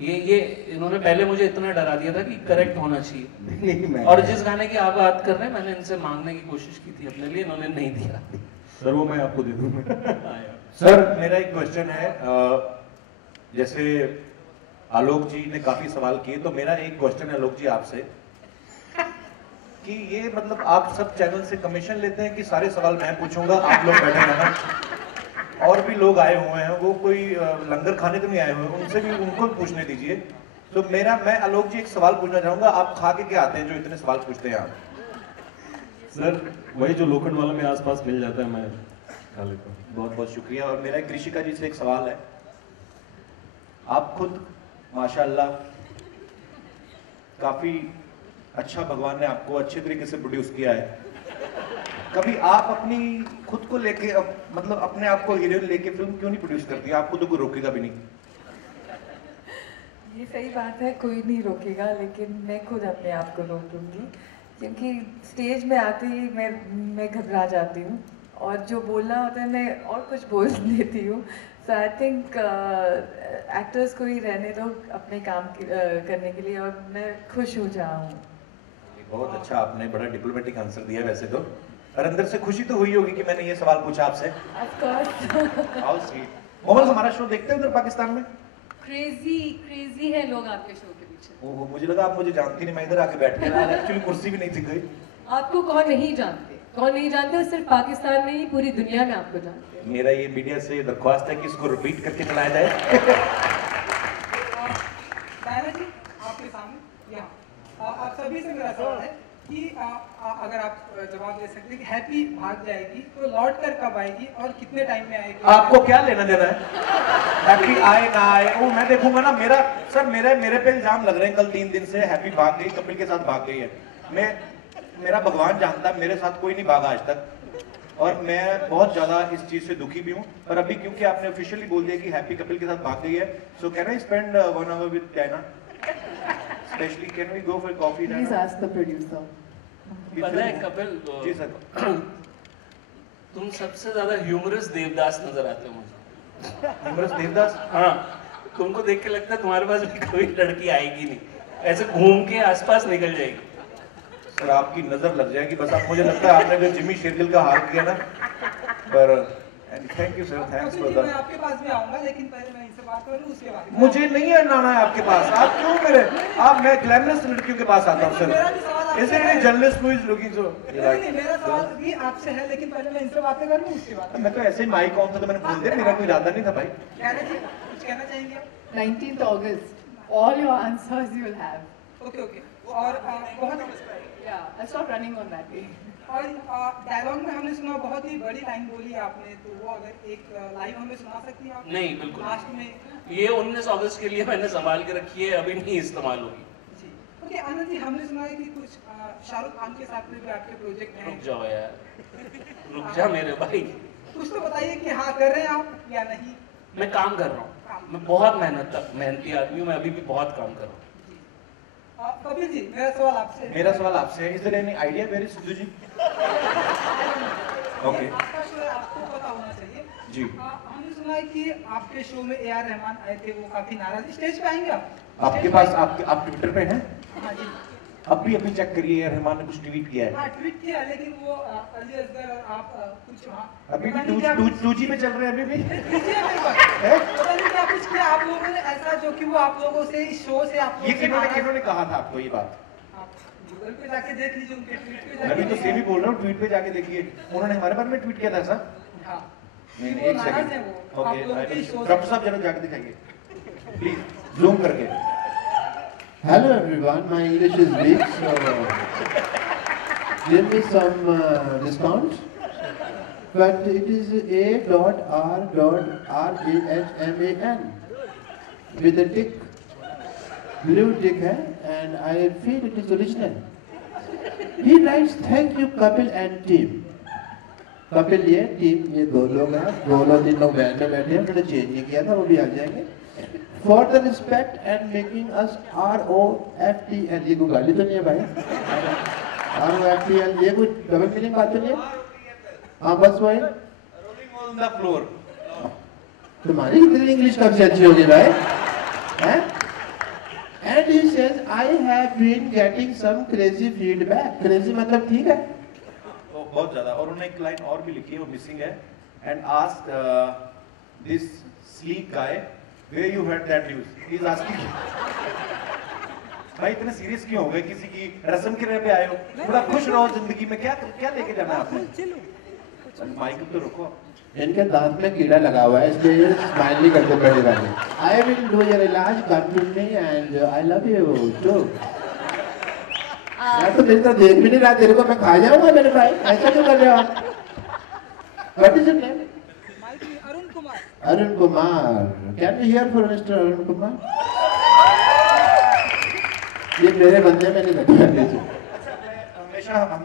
ये इन्होंने पहले मुझे इतना डरा दिया था कि करेक्ट होना चाहिए. और जिस गाने की आप बात कर रहे हैं मैंने इनसे मांगने की कोशिश की थी अपने लिए, इन्होंने नहीं दिया. सर वो मैं आपको दे दूंगा. सर मेरा एक क्वेश्चन है, जैसे आलोक जी ने काफी सवाल किए, तो मेरा एक क्वेश्चन है आलोक जी आपसे कि ये मतलब आप सब चैनल से कमीशन लेते हैं कि सारे सवाल मैं पूछूंगा, आप लोग बैठे रहना, और भी लोग आए हुए हैं, वो कोई लंगर खाने तो नहीं आए हुए, उनसे भी उनको भी पूछने दीजिए. तो मैं आलोक जी एक सवाल पूछना चाहूंगा, आप खा के क्या आते हैं जो इतने सवाल पूछते हैं आप? सर वही जो लोखंड वाला में आसपास मिल जाता है मैं खा लेता हूँ. बहुत बहुत शुक्रिया. और मेरा कृषिका जी से एक सवाल है, आप खुद माशाल्लाह काफी अच्छा, भगवान ने आपको अच्छे तरीके से प्रोड्यूस किया है. कभी आप अपनी खुद को लेके मतलब अपने आप को हीरोइन लेके फिल्म क्यों नहीं प्रोड्यूस करती? आपको तो कोई रोकेगा भी नहीं. ये सही बात है, कोई नहीं रोकेगा, लेकिन मैं खुद अपने आप को रोक लूँगी, क्योंकि स्टेज में आते ही मैं घबरा जाती हूँ, और जो बोलना होता है मैं और कुछ बोल देती हूँ. सो आई थिंक एक्टर्स को ही रहने दो अपने काम करने के लिए, और मैं खुश हो जाऊँ. बहुत अच्छा, आपने बड़ा डिप्लोमेटिक आंसर दिया वैसे तो, पर अंदर से खुशी तो हुई होगी कि मैंने ये सवाल पूछा आपसे. Of course. How sweet. Mohammad, हमारा शो देखते हैं उधर पाकिस्तान में? क्रेजी है लोग आपके शो के पीछे. ओहो, मुझे लगा आप मुझे जानती नहीं, मैं इधर आके बैठ गया, एक्चुअली कुर्सी भी नहीं थी कोई. आपको कौन नहीं जानते, सिर्फ पाकिस्तान में ही, पूरी दुनिया में आपको जानते हैं. मेरा ये मीडिया से दरख्वास्त है कि इसको रिपीट करके चलाया जाए. मेरा सवाल है कि अगर आप जवाब दे सकते हैं कि हैप्पी भाग जाएगी तो लौट कर कब आएगी और कितने टाइम में आएगी? आपको क्या लेना देना है हैप्पी आए ना आए, वो मैं देखूंगा ना। मेरा सर मेरे पे इल्जाम लग रहे हैं कल 3 दिन से, हैप्पी भाग गई, कपिल के साथ भाग गई है। मेरा भगवान जानता है मेरे साथ कोई नहीं भागा आज तक, और मैं बहुत ज्यादा इस चीज से दुखी भी हूँ। पर अभी क्योंकि आपने ऑफिशियली बोल दिया कि हैप्पी कपिल के साथ भाग गई है, so can I spend 1 hour with Diana? Specially can we go for coffee? Please ask the producer. पता है कपिल, जी सर, तुम सबसे ज्यादा ह्यूमरस देवदास नजर आते हो मुझे। ह्यूमरस देवदास? हाँ, तुमको देख के लगता है तुम्हारे पास भी कोई लड़की आएगी नहीं, ऐसे घूम के आसपास निकल जाएगी। सर आपकी नजर लग जाएगी बस। आप, मुझे लगता है आपने जो जिमी शेरगिल का हार किया ना, पर thank you sir, thanks for मैं दैट। आपके पास भी आऊंगा, लेकिन पहले मैं इनसे बात करूं, उसके बाद मुझे नहीं है आना है आपके पास। आप क्यों मेरे, मैं ग्लैमरस लड़कियों के पास आता हूँ sir. Is it journalist who is looking so? नहीं, मेरा सवाल भी आपसे है, लेकिन पहले मैं इनसे बातें कर लूं, उसके बाद। मैं तो ऐसे ही माइक ऑन था तो मैंने बोल दिया, मेरा कोई इरादा नहीं था भाई। कुछ कहना चाहेंगे आप? 19th August, all your answers you will have. Okay okay. और बहुत I'll stop running on that day. और डायलॉग में हमने सुना, बहुत ही बड़ी लाइन बोली आपने, तो वो अगर एक लाइव हमें सुना सकती हैं आप? नहीं, बिल्कुल लास्ट में। ये 19 अगस्त के लिए मैंने संभाल के रखी है, अभी नहीं इस्तेमाल होगी। ओके आनंद जी, हमने सुना है कि कुछ शाहरुख खान के साथ में भी आपके प्रोजेक्ट हैं। रुक जाओ यार, रुक जा मेरे भाई। कुछ तो बताइए कि हाँ कर रहे हैं आप या नहीं? मैं काम कर रहा हूँ, मैं बहुत मेहनती आदमी हूँ, मैं अभी भी बहुत काम कर रहा हूँ। कपिल जी, मेरा सवाल आपसे है, is there any idea where is Sidhu ji? Okay आपका शो है, आपको पता होना चाहिए जी। हमने सुना है कि आपके शो में AR रहमान आए थे, वो काफी नाराज। स्टेज पे आएंगे आप? आपके पास आप ट्विटर पे हैं? हाँ जी। अभी चेक करिए, रहमान ने कुछ ट्वीट किया है। हाँ ट्वीट किया, लेकिन वो अली असगर और आप कुछ अभी भी 2G पे चल रहे हैं अभी भी। पता नहीं क्या कुछ किया आप लोगों ने ऐसा, जो कि वो आप लोगों से इस शो से आप ये किन्होंने कहा था आपको ये बात? गूगल पे जाके देख लीजिए, उनके ट्वीट पे जाके। अभी तो सेम ही बोल रहा हूँ, ट्वीट पे जाके देखिए, उन्होंने हमारे बारे में ट्वीट किया था ऐसा। हाँ नहीं वो एक नाराज है सेकंड, वो, आप लोगों के शो से। डॉक्टर साहब जरा जाके दिखाइए प्लीज, जूम करके। Hello everyone, my English is weak, so give me some discount. But it is A.R.R.Rahman with a tick, blue tick है, and I feel it is original. He writes, thank you Kapil and team. Kapil ये team, ये 2 लोग हैं, 2-3 लोग van में बैठे हैं, उन्होंने चेंज नहीं किया था, वो भी आ जाएंगे। For the respect and making us ROFTL, ये कोई गाली तो नहीं है भाई? ROFTL, ये कोई डबल मीनिंग बात तो नहीं है? हाँ बस वही। Rolling on the floor. तुम्हारी कितनी इंग्लिश कब से अच्छी होगी भाई? हैं? And he says, I have been getting some crazy feedback. Crazy मतलब ठीक है? तो बहुत ज्यादा। और उन्होंने एक लाइन और भी लिखी है, वो मिसिंग है। And asked this sleek guy where you heard that news. He is asking. भाई इतने सीरियस क्यों हो गए? किसी की रस्म के पे आए हो, थोड़ा खुश रहो जिंदगी में। क्या लेके जाना है आपने? माइक तो रोको। इनके दांत में कीड़ा लगा हुआ है, इसलिए ये स्माइल नहीं करते पहले वाले। I will do your इलाज, come to me and I love you too. मैं तो मेरी तरह देख भी नहीं रहा तेरे को, मैं खा जाऊंगा मेरे भाई, ऐसा क्यों कर रहे हो आप? What is your name? Arun Kumar. Can we hear for Mr. Arun Kumar? ये मेरे बंदे में नहीं लगता है। हमेशा हम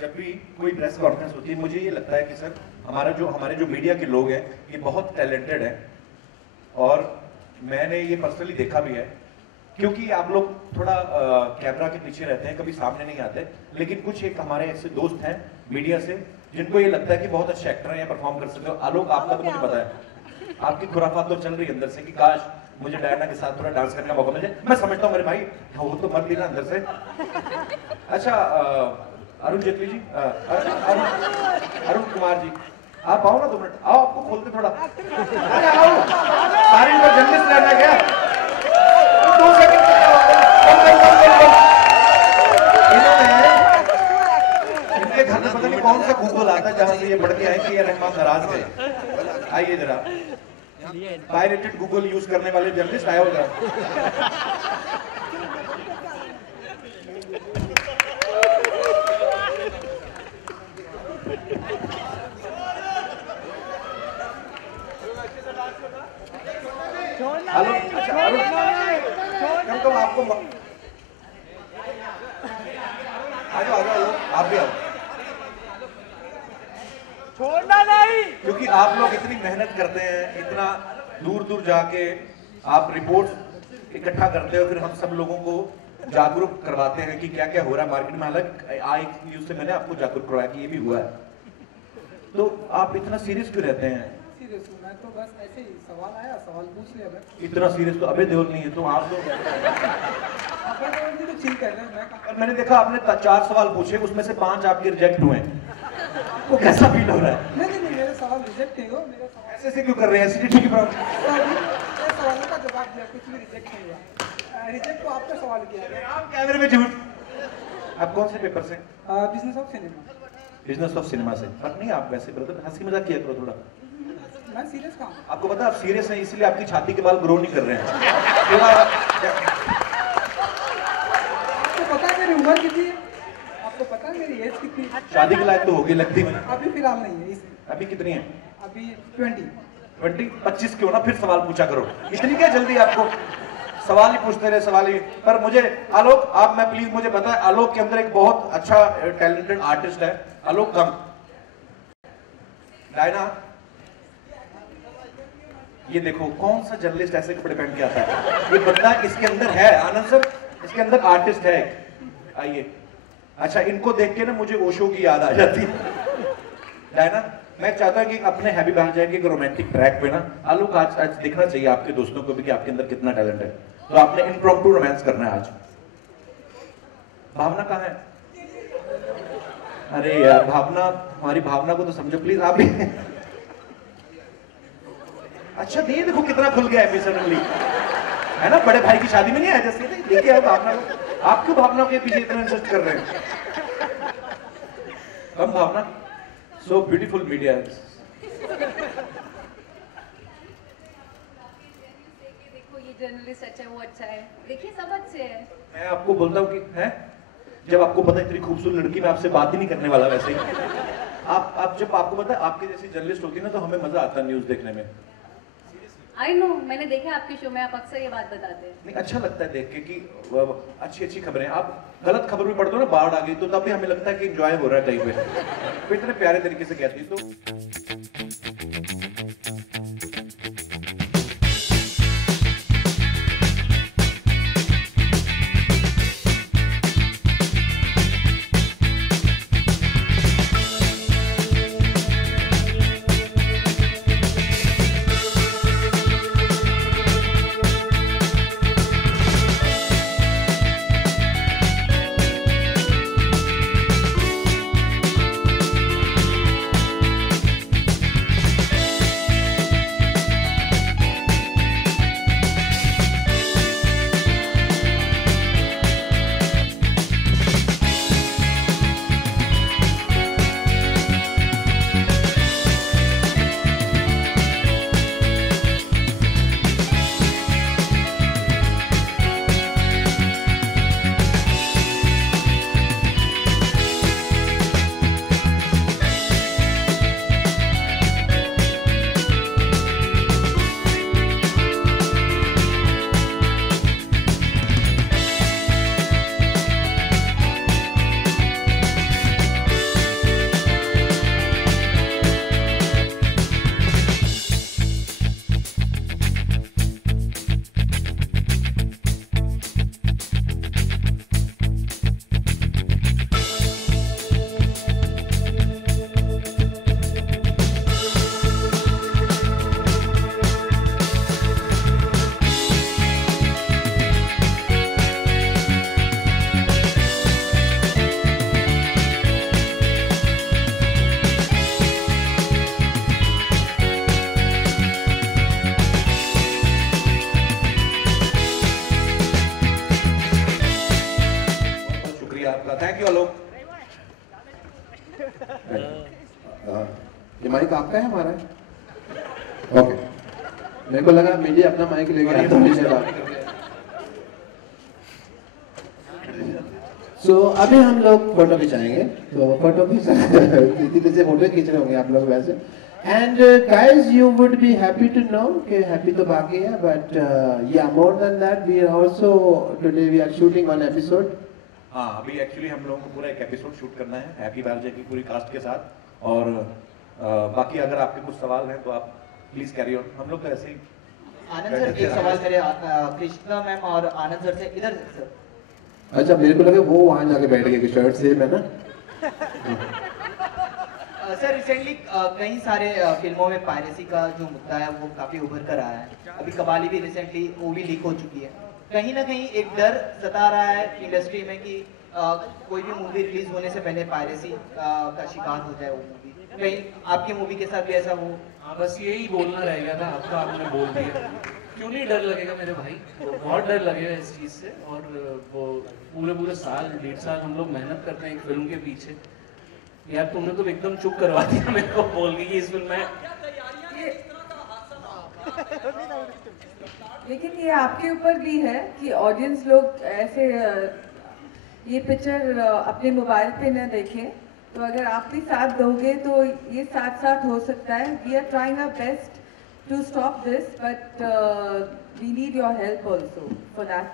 जब भी कोई प्रेस कॉन्फ्रेंस होती है, मुझे ये लगता है कि सर हमारे जो मीडिया के लोग हैं, ये बहुत टैलेंटेड हैं। और मैंने ये पर्सनली देखा भी है, क्योंकि आप लोग थोड़ा कैमरा के पीछे रहते हैं, कभी सामने नहीं आते। लेकिन कुछ एक हमारे ऐसे दोस्त हैं मीडिया से, जिनको ये लगता है कि बहुत अच्छे एक्टर हैं या परफॉर्म कर सकते हो। आलोक, आपका तो मुझे पता है, आपकी खुराफात तो चल रही है अंदर से कि काश मुझे डायना के साथ थोड़ा डांस करने का मौका मिले। मैं समझता हूँ मेरे भाई, वो तो मर लेना अंदर से। अच्छा अरुण जेटली जी, अरुण कुमार जी, आप आओ ना 2 मिनट, आओ, आपको खोलते थोड़ा। अरे आओ, सारी पर जर्नलिस्ट रहना क्या? 2 सेकंड इनके घर में पता नहीं कौन सा गूगल आता है जहां से ये बढ़ के आए कि ये रहमान नाराज गए। आइए जरा, पायरेटेड गूगल यूज करने वाले जर्नलिस्ट आया होगा। कम आपको आ जाओ आप भी आओ। छोड़ना नहीं, क्योंकि आप लोग इतनी मेहनत करते हैं, इतना दूर दूर जाके आप रिपोर्ट इकट्ठा करते हो, फिर हम सब लोगों को जागरूक करवाते हैं कि क्या क्या हो रहा है मार्केट में। हालांकि आई न्यूज से मैंने आपको जागरूक करवाया कि ये भी हुआ है, तो आप इतना सीरियस क्यों रहते हैं? सीरियस हूँ मैं तो, बस ऐसे ही सवाल आया, सवाल पूछ लिया मैं। इतना सीरियस तो अबे देओल नहीं है, तो आप तो चिल कर रहे हैं। और मैंने देखा आपने 4 सवाल पूछे, उसमें से 5 आपके रिजेक्ट हुए। आपको कैसा फील हो रहा है? नहीं, मेरे सवाल रिजेक्ट नहीं हो, मेरे सवाल ऐसे क्यों कर रहे हैं? एसिडिटी की प्रॉब्लम। सवालों का जवाब दिया, कुछ भी रिजेक्ट नहीं हुआ। रिजेक्ट तो आपने सवाल किया है। कैमरे में झूठ। आप कौन से पेपर से? Business of cinema. Business of cinema से। पर नहीं, आप वैसे ब्रदर हंसी मजाक किया करो थोड़ा। मैं सीरियस कहाँ? आपको पता है आप सीरियस हैं, इसलिए आपकी छाती के बाल ग्रो नहीं कर रहे हैं। आपको पता है मेरी उम्र कितनी है? आपको पता है मेरी एज कितनी है? शादी के लायक तो होगी लगती है। अभी फिलहाल नहीं है। अभी कितनी है? अभी 20। 25 क्यों ना, फिर सवाल पूछा करो। इतनी क्या जल्दी आपको? सवाल ही पूछते रहे, सवाल ही। पर मुझे आलोक, आप मैं प्लीज, मुझे पता है आलोक के अंदर एक बहुत अच्छा टैलेंटेड आर्टिस्ट है। आलोक कम। डायना, ये देखो कौन सा जर्नलिस्ट ऐसे कपड़े पहन के आता है? ये बंदा इसके अंदर है, आनंद सर इसके अंदर आर्टिस्ट है। आइए। अच्छा, इनको देख के ना मुझे ओशो की याद आ जाती है। डायना, मैं चाहता हूं कि अपने हैवी बन जाएंगे कि रोमांटिक ट्रैक पे ना आलोक आज दिखना चाहिए आपके दोस्तों को भी कि आपके अंदर कितना टैलेंट है। तो आपने इम्प्रॉम्प्टू रोमांस करना है आज। भावना कहाँ है? अरे यार भावना, हमारी भावना को तो समझो प्लीज आप भी। अच्छा ये देखो कितना खुल गया है सडनली, है ना? बड़े भाई की शादी में नहीं आया जैसे लेके आए भावना को। आप क्यों भावना के पीछे इतना इंसिस्ट कर रहे हैं? Come Bhavna. So beautiful media. देखो ये जर्नलिस्ट अच्छा है, वो अच्छा है, देखिए सब अच्छे हैं। मैं आपको बोलता हूँ कि है, जब आपको पता है इतनी खूबसूरत लड़की में आपसे बात ही नहीं करने वाला वैसे ही। आप जब आपको पता है आपके जैसी जर्नलिस्ट होती है ना, तो हमें मजा आता है न्यूज देखने में। आई नो, मैंने देखा आपके शो में, आप अक्सर ये बात बताते हैं। नहीं, अच्छा लगता है देख के कि अच्छी अच्छी खबरें। आप गलत खबर भी पढ़ते हो ना, बाढ़ आ गई, तो तब भी हमें लगता है कि एंजॉय हो रहा है कहीं पे। तो इतने प्यारे तरीके से कहती है। तो थैंक यू आलोक। ये माइक आपका है हमारा? ओके, मेरे को लगा मीडिया अपना माइक लेके आया तो पीछे बात। सो अभी हम लोग फोटो खिंचाएंगे, तो फोटो खींच से फोटो खींच रहे होंगे आप लोग वैसे। And guys, you would be happy to know कि happy तो बाकी है, but yeah, more than that, we are also today we are shooting one episode. हाँ, अभी एक्चुअली हम लोगों को पूरा एक एपिसोड शूट करना है हैप्पी बर्थडे की पूरी कास्ट के साथ, और बाकी अगर आपके कुछ सवाल हैं तो आप प्लीज कैरी ऑन। हम लोग तो ऐसे ही। आनंद सर, एक सवाल मेरे कृष्णा मैम और आनंद सर से, इधर सर। अच्छा, मेरे को लगा वो वहाँ जाके बैठ गए कि शर्ट से मैं ना। सर रिसेंटली कई सारे फिल्मों में पायरेसी का जो मुद्दा है वो काफी उभर कर आया है। अभी कबाली भी रिसेंटली वो भी लीक हो चुकी है। कहीं ना कहीं एक डर सता रहा है इंडस्ट्री में कि कोई भी मूवी रिलीज होने से पहले पायरेसी का शिकार हो जाए वो मूवी। कहीं आपकी मूवी के साथ भी ऐसा हो? हाँ, बस यही बोलना रह गया था आपका, आपने बोल दिया। क्यों नहीं डर लगेगा मेरे भाई, बहुत डर लगेगा इस चीज़ से। और वो पूरे साल 1.5 साल हम लोग मेहनत करते हैं एक फिल्म के पीछे। यार तुमने तो एकदम चुप करवा दिया मेरे को बोल के कि इस फिल्म में। लेकिन ये आपके ऊपर भी है कि ऑडियंस लोग ऐसे ये पिक्चर अपने मोबाइल पे न देखें, तो अगर आप भी साथ दोगे तो ये साथ साथ हो सकता है। We are trying our best to stop this, but we need your help also for that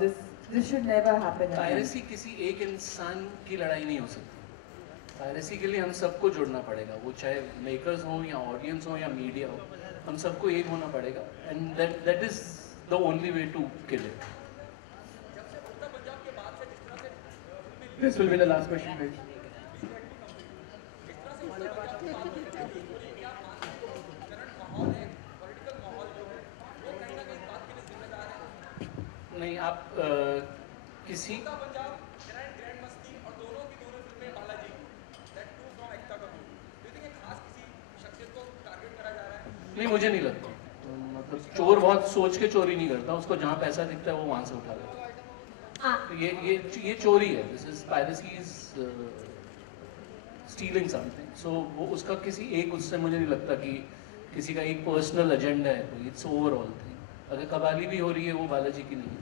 this should never happen. Piracy किसी एक इंसान की लड़ाई नहीं हो सकती। पायरेसी के लिए हम सबको जुड़ना पड़ेगा, वो चाहे मेकर्स हो या ऑडियंस हो या मीडिया हो, हम सबको एक होना पड़ेगा। And that is the only way to kill it. This will be the last question, please. नहीं, आप किसी नहीं, मुझे नहीं लगता। मतलब चोर बहुत सोच के चोरी नहीं करता, उसको जहाँ पैसा दिखता है वो वहां से उठा लेता है। तो ये चोरी है। This is piracy, is stealing something. So वो उसका किसी एक, उससे मुझे नहीं लगता कि किसी का एक पर्सनल एजेंडा है कोई। It's overall thing. अगर कबाली भी हो रही है वो बालाजी की नहीं है।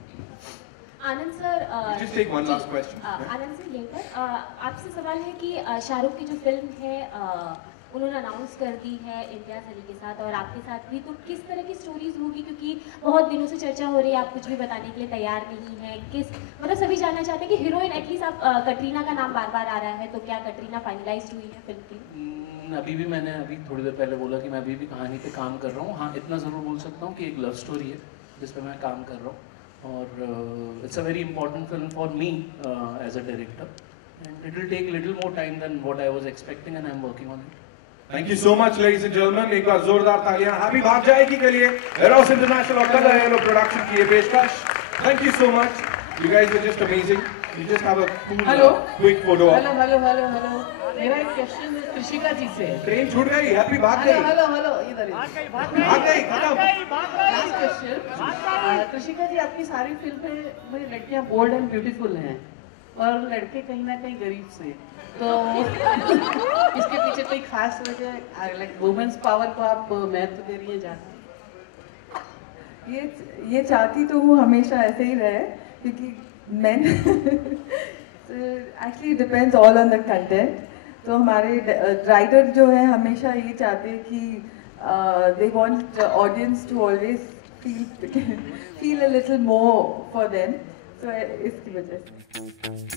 Anand sir, Just take one last question. Anand sir लेकर आपसे सवाल है कि शाहरुख की जो फिल्म है उन्होंने अनाउंस कर दी है इम्तियाज़ अली के साथ और आपके साथ भी, तो किस तरह की स्टोरीज होगी? क्योंकि बहुत दिनों से चर्चा हो रही है, आप कुछ भी बताने के लिए तैयार नहीं है। किस मतलब सभी जानना चाहते हैं कि हीरोइन, एटलीस्ट आप कटरीना का नाम बार बार आ रहा है, तो क्या कटरीना फाइनलाइज्ड हुई है फिल्म की? अभी भी मैंने अभी थोड़ी देर पहले बोला कि मैं अभी भी कहानी पे काम कर रहा हूँ। हाँ, इतना ज़रूर बोल सकता हूँ कि एक लव स्टोरी है जिस पर मैं काम कर रहा हूँ, और it's a very important film for me as a director, and it will take little more time than what I was expecting, and I am working on it. Thank you so much, ladies and gentlemen. एक बार जोरदार तालियां happy भाग जाएगी के लिए arrows international और कर रहे हैं लोग प्रोडक्शन की ये पेशकश। Thank you so much. You guys are just amazing. You just have a cool, quick photo. Hello. मेरा एक क्वेश्चन कृषिका जी से। ट्रेन छूट गई, हैप्पी भाग गई। हेलो, इधर भाग गई, खत्म। लास्ट क्वेश्चन, कृषिका जी, आपकी सारी फिल्म में लड़कियां बोल्ड एंड ब्यूटीफुल हैं और लड़के कहीं ना कहीं गरीब से, तो इसके पीछे कोई खास वजह, लाइक वुमेन्स पावर को आप महत्व दे रही है जाते? ये चाहती तो वो हमेशा ऐसे ही रहे, क्योंकि men actually depends all on the content। तो हमारे राइटर जो है हमेशा ये चाहते हैं कि they want the audience to always feel a little more for them, so इसकी वजह से।